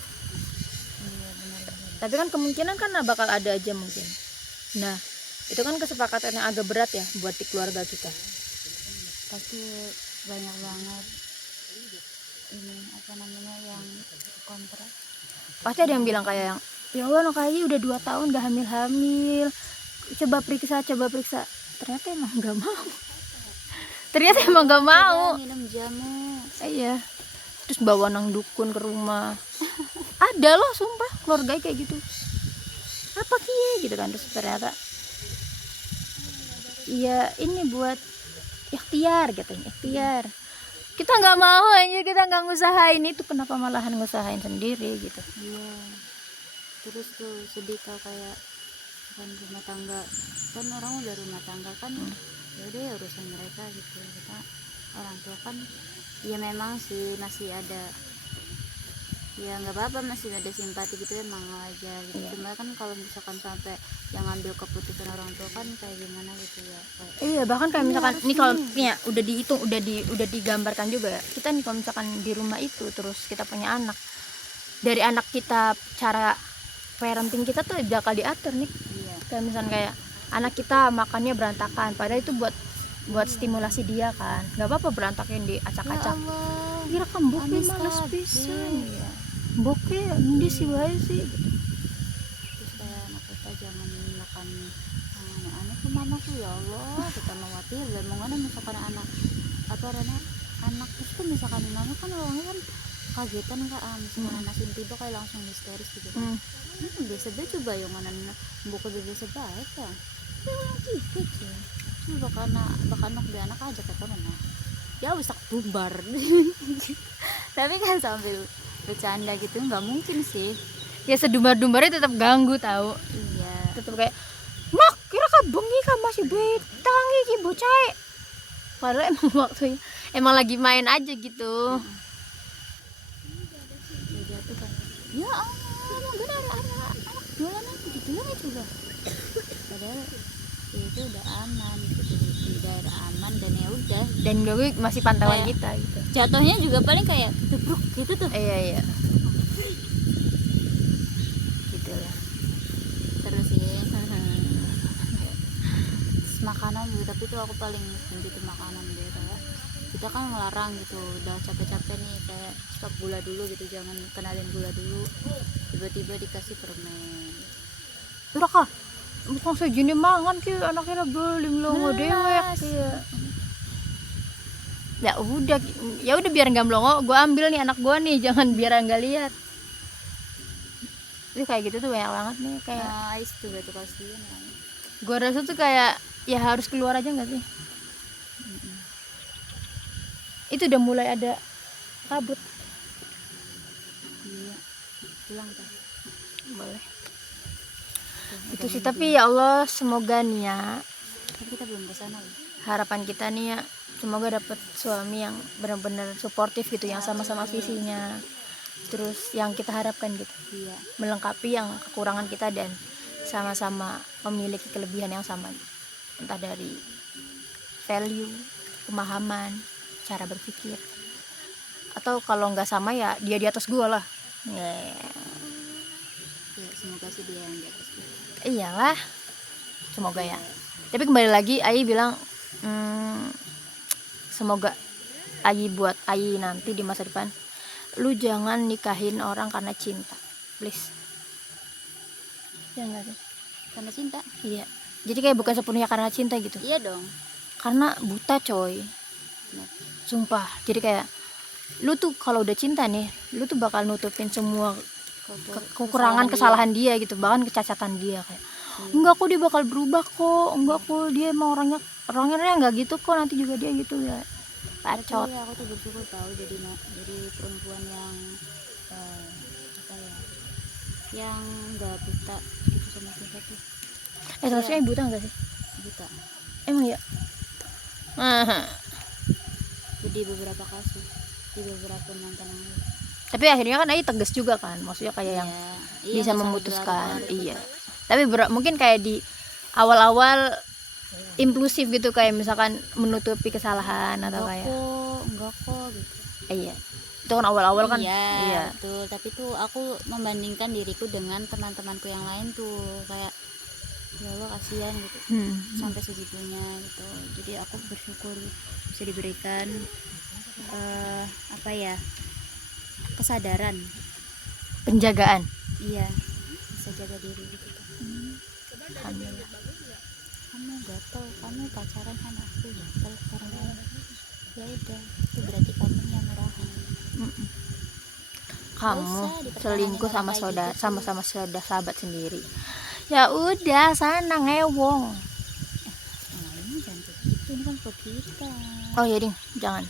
Tapi kan kemungkinan kan bakal ada aja mungkin. Nah itu kan kesepakatan yang agak berat ya buat di keluarga kita. Pasti banyak banget ini apa namanya yang kontra. Pasti ada yang bilang kayak yang, ya Allah anak Ayu udah 2 tahun gak hamil, coba periksa. Ternyata emang gak mau. Minum jamu. Iya. Terus bawa nang dukun ke rumah. Ada loh sumpah keluarga kayak gitu. Apa kie gitu kan. Terus ternyata iya ini buat ikhtiar katanya, ikhtiar. Kita nggak mau aja, kita nggak ngusahain itu, kenapa malahan ngusahain sendiri gitu. Iya. Terus tuh sedih tau, kayak kan rumah tangga, kan orang udah rumah tangga kan, ya udah ya urusan mereka gitu. Kita orang tua kan ya memang sih masih ada, ya nggak apa-apa, masih ada simpati gitu, emang aja gitu. Iya. Cuma kan kalau misalkan sampai yang ngambil keputusan orang tua kan kayak gimana gitu ya, kayak Iya, bahkan kayak ini misalkan harus nih kalau ini. nih ya udah dihitung, udah digambarkan juga ya. Kita nih kalau misalkan di rumah itu terus kita punya anak, dari anak kita cara parenting kita tuh bakal diatur nih. Iya. Kayak misalkan kayak anak kita makannya berantakan, padahal itu buat stimulasi dia kan. Nggak apa-apa berantakin di Ya acak-acak. Allah, Kira kan boke Anis males kabeh. pisan ya. Boke ndi sih wae sih gitu. Terus kayak anak kita jangan makan anak tuh mamaku, ya Allah kita khawatir. Dan mau mana misalkan anak apa Rana, anak terus kan misalkan mama kan orangnya kan kagetan kak, misalkan anak tiba kayak langsung histeris gitu. Biasa dia coba yang mana buka biasa baik ya, yang tipik ya. Coba bakal anak dia anak aja kata mana ya bisa bubar. Tapi kan sambil bercanda gitu nggak mungkin sih. Ya sedumbar-dumbarnya tetap ganggu tahu. Iya. Tetap kayak nak kira ka bengi ka masih betang iki bocah. Padahal emang waktunya emang lagi main aja gitu. Ya jatuh kan, ya Allah benar anak jualan aku gitu ya coba. Padahal ya itu udah aman gitu, di daerah aman, dan ya udah Dan gue masih pantauan Kayak- kita gitu. jatuhnya juga paling kayak tubruk gitu tuh. Iya. Gitu ya. Terus sih terus makanan juga, tapi tuh aku paling benci tuh makanan deh, kayak kita kan melarang gitu, udah capek-capek nih kayak stop gula dulu gitu, jangan kenalin gula dulu, tiba-tiba dikasih permen. Udah kah? Bukan segini mangan ki anaknya beli melongo dewek ya. Ya udah biar nggak melongo, gue ambil nih anak gue nih, jangan biar nggak lihat. Itu kayak gitu tuh banyak banget nih kayak. Ais tuh batu kasihan kan. Gue rasa tuh kayak ya harus keluar aja nggak sih? Itu udah mulai ada kabut. Iya, pulang tuh. Boleh. Tuh, Itu udah sih, nunggu. tapi ya Allah semoga nih ya, Tapi kita belum kesana loh. harapan kita nih ya, semoga dapet suami yang benar-benar suportif gitu, yang sama-sama visinya. Terus yang kita harapkan gitu, Iya. melengkapi yang kekurangan kita dan sama-sama memiliki kelebihan yang sama, entah dari value, pemahaman, cara berpikir, atau kalau nggak sama ya dia di atas gua lah. Ya semoga sih dia yang di atas kita. Iyalah, semoga ya. Tapi kembali lagi Ayi bilang semoga Ayi buat Ayi nanti di masa depan, lu jangan nikahin orang karena cinta, please. Ya nggak sih? Karena cinta. Iya. Jadi kayak bukan sepenuhnya karena cinta gitu. Iya dong. Karena buta coy. Nah, Sumpah. Jadi kayak lu tuh kalau udah cinta nih, lu tuh bakal nutupin semua kekurangan, kesalahan dia gitu, bahkan kecacatan dia kayak. Enggak kok dia bakal berubah kok. Enggak kok dia emang orangnya enggak gitu kok, nanti juga dia gitu ya. Bacot. Tapi aku tuh bersyukur tahu jadi perempuan yang apa ya, yang nggak buta gitu sama cinta tuh. Seharusnya buta enggak sih? Buta. Emang ya? Jadi beberapa kasus, di beberapa mantan yang lalu. Tapi akhirnya kan Ayi tegas juga kan, maksudnya kayak yang Iya, bisa masalah memutuskan. dilarang. Iya. Tapi mungkin kayak di awal-awal impulsif gitu, kayak misalkan menutupi kesalahan atau kayak enggak kok gitu. iya. Itu kan awal-awal kan. Iya, betul. Tapi tuh aku membandingkan diriku dengan teman-temanku yang lain tuh, kayak ya Allah kasihan gitu, sampai segitunya gitu. Jadi aku bersyukur bisa diberikan apa ya, kesadaran, Penjagaan. iya, bisa jaga diri gitu. Alhamdulillah. Kamu gatel, kamu pacaran sama aku gatel karena ya udah, itu berarti kamu yang murahan. Kamu dipertahankan selingkuh sama kayak saudara, gitu. sama sahabat sendiri. Ya udah, sana ngewong. Ini jangan kayak gitu, ini kan buat kita. Oh ya ding, jangan.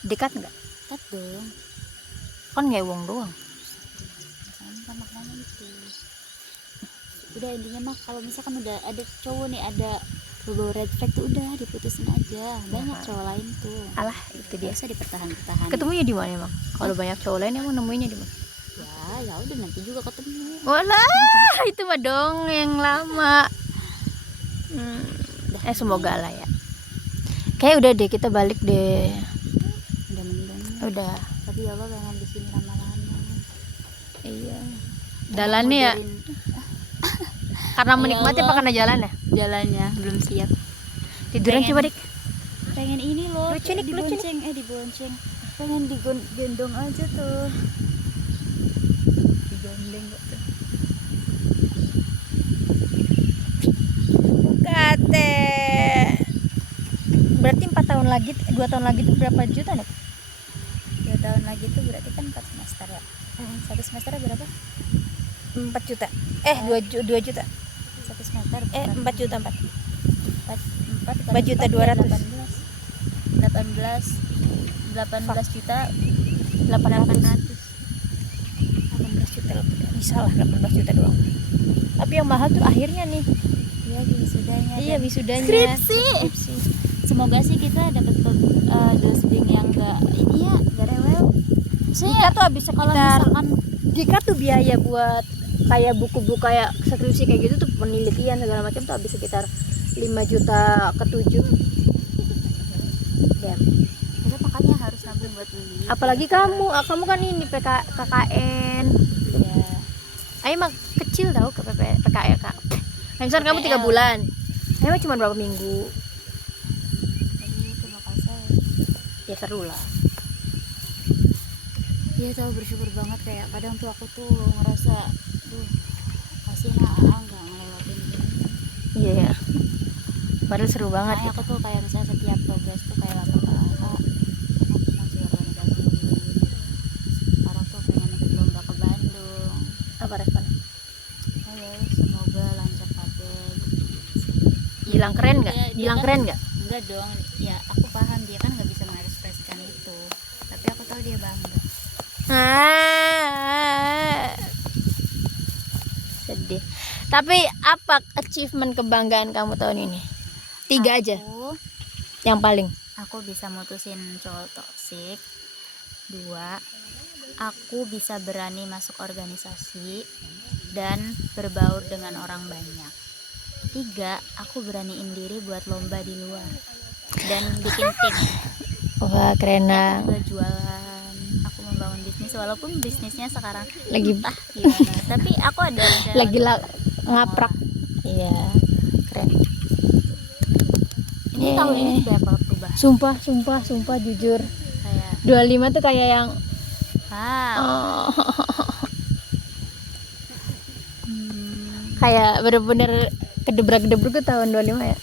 Dekat nggak? Tet dong, Kan ngewong doang. sama maknanya itu. udah intinya mah kalau misalkan udah ada cowok nih ada berbau red flag tuh udah diputusin aja. Banyak cowok lain tuh. Alah, itu dia. Biasa dipertahan-pertahan. Ketemunya di mana emang? Kalau banyak cowok lain emang nemuinnya di mana? Ya udah nanti juga ketemu. Walah, itu mah dong yang lama. Semoga lah ya. Kayak udah deh, kita balik deh. Udah mending. Udah. Tapi ya Allah pengen di sini lama-lama. Iya. Jalannya ya. Karena menikmati apa karena jalan ya? Jalannya belum siap. Tiduran Pengen. coba dik. Pengen ini loh. Lucu nih, lucu dibonceng, dibonceng. Pengen digendong aja tuh. Digondeng kok tuh. Kate. Berarti 4 tahun lagi, 2 tahun lagi itu berapa juta nih? 2 tahun lagi tuh berarti kan 4 semester ya. Satu semester berapa? 4 juta. 2 juta. Satu semester 4 juta 4. 4 juta 200. 18 juta 800. 18 juta bisa lah, 18 juta doang. Tapi yang mahal tuh akhirnya nih. Iya wisudanya. Iya, wisudanya. Skripsi. Semoga sih kita dapat dosbing yang enggak ini ya, enggak rewel. Dika tuh habis Kalau sekitar misalkan Dika tuh biaya buat kayak buku-buku kayak skripsi kayak gitu tuh, penelitian segala macam tuh habis sekitar 5 juta ke 7. Ya. kita makanya harus nabung buat beli. Apalagi kamu kan ini KKN. Ya. Ayo mah kecil tau ke PKL Kak. Nah, misalnya kamu 3 bulan. Ayo mah cuma berapa minggu. Jadi itu makasih. Ya seru lah. Iya tahu, bersyukur banget. Kayak kadang tuh aku tuh ngerasa kasihan nggak ngelewatin ini. Iya ya. Padahal seru banget. Makanya aku tuh kayak misalnya setiap progres tuh kayak lapor ke kakak, aku masih organisasi ini. Sekarang tuh pengen ikut lomba ke Bandung. Apa responnya? Ayo semoga lancar kabel. Bilang keren nggak? Dia Bilang kan- keren nggak? Enggak dong, ya aku paham dia kan nggak bisa mengekspresikan itu, tapi aku tahu dia bangga. Sedih. Tapi apa achievement kebanggaan kamu tahun ini? 3 aja yang paling. Aku bisa mutusin cowok toksik. 2, aku bisa berani masuk organisasi dan berbaur dengan orang banyak. 3, aku beraniin diri buat lomba di luar dan bikin tim. Wah, keren Aku juga jualan, aku membangun bisnis walaupun bisnisnya sekarang lagi entah gimana, tapi aku ada rencana lagi untuk ngaprak. Iya, keren. ini tahun ini banyak banget perubahan. Sumpah jujur. Kayak 25 tuh kayak yang wow, kayak bener-bener kedebrak-kedebrak ke tahun 25 ya.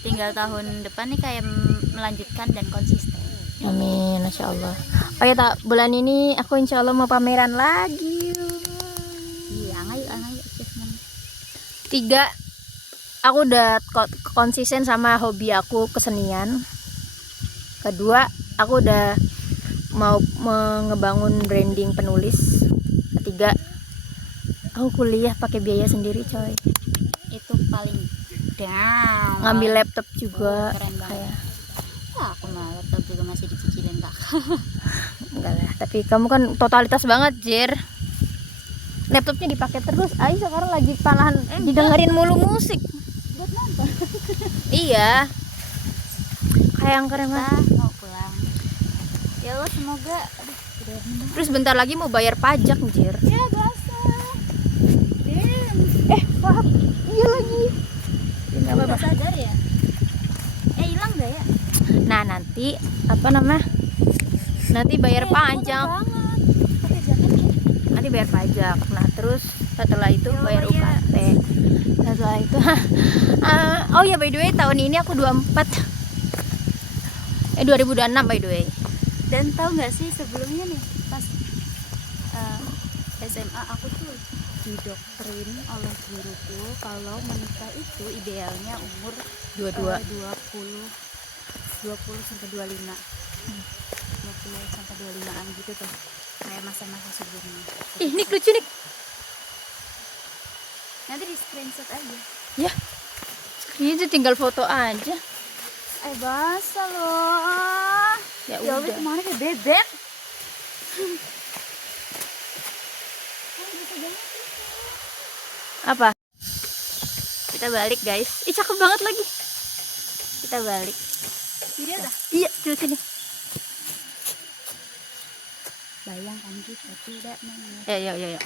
tinggal tahun depan nih kayak melanjutkan dan konsisten. Amin, Masya Allah. Oh ya tak, bulan ini aku insya Allah mau pameran lagi. Iya, ayo achievement. 3, aku udah konsisten sama hobi aku kesenian. 2, aku udah mau ngebangun branding penulis. 3, aku kuliah pakai biaya sendiri coy. Itu paling down. Ngambil laptop juga. Keren banget. Kayak Aku mah laptop juga masih dicicilin kakak. enggak lah, tapi kamu kan totalitas banget Jir. Laptopnya dipakai terus. Ai sekarang lagi palahan didengerin mulu musik. Buat nonton. Iya. Kayak yang keren banget. Mau pulang. Ya Allah semoga. Udah. Terus bentar lagi mau bayar pajak Jir. Ya basah. Wah, iya lagi. Enggak Udah apa-apa. sadar ya? Hilang gak ya? Nah, nanti nanti bayar pajak. Pakai jaket ya? Nanti bayar pajak. Nah, terus setelah itu Ya bayar Allah, ya. UKT. Setelah itu oh ya, by the way tahun ini aku 2026 by the way. Dan tahu nggak sih sebelumnya nih pas SMA aku tuh didoktrin oleh guruku kalau menikah itu idealnya umur 22. 20 sampai 25. 20 sampai 25an gitu tuh. Kayak masa-masa sebelumnya. Ih, Nik lucu Nik. Nanti di screenshot aja. Ya, itu tinggal foto aja. Basah loh. Ya Ya Allah, udah. kemana kayak bebek? Apa? Kita balik guys. Ih cakep banget lagi. Kita balik. Jadi ada. Iya, coba sini. Bayangkan jika tidak menyerah. Ya.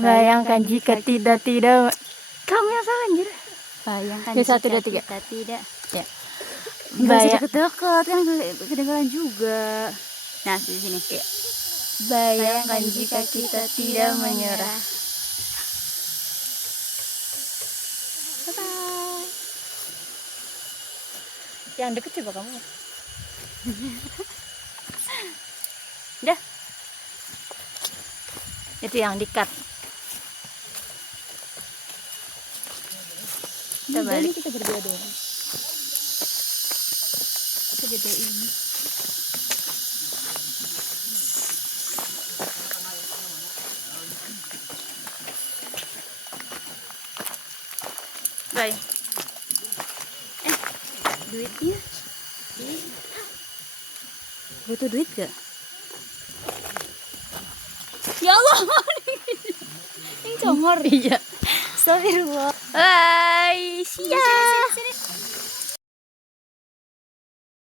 Bayangkan jika tidak. Kamu yang salah anjir. Bayangkan Ya, 1, 2, 3. kita tidak. Ya. Gak usah Bayang. deket-deket kan kedengaran juga. Nah, di sini. Ya. Bayangkan jika kita tidak menyerah. Bye-bye. Yang deket coba kamu. Dah. Itu yang di-cut. Kita balik. Kita berdua doang. Segede ini. Bye. Duitnya? Butuh duit gak? Ya Allah, ini comor. Iya. Astagfirullah. Bye. See ya.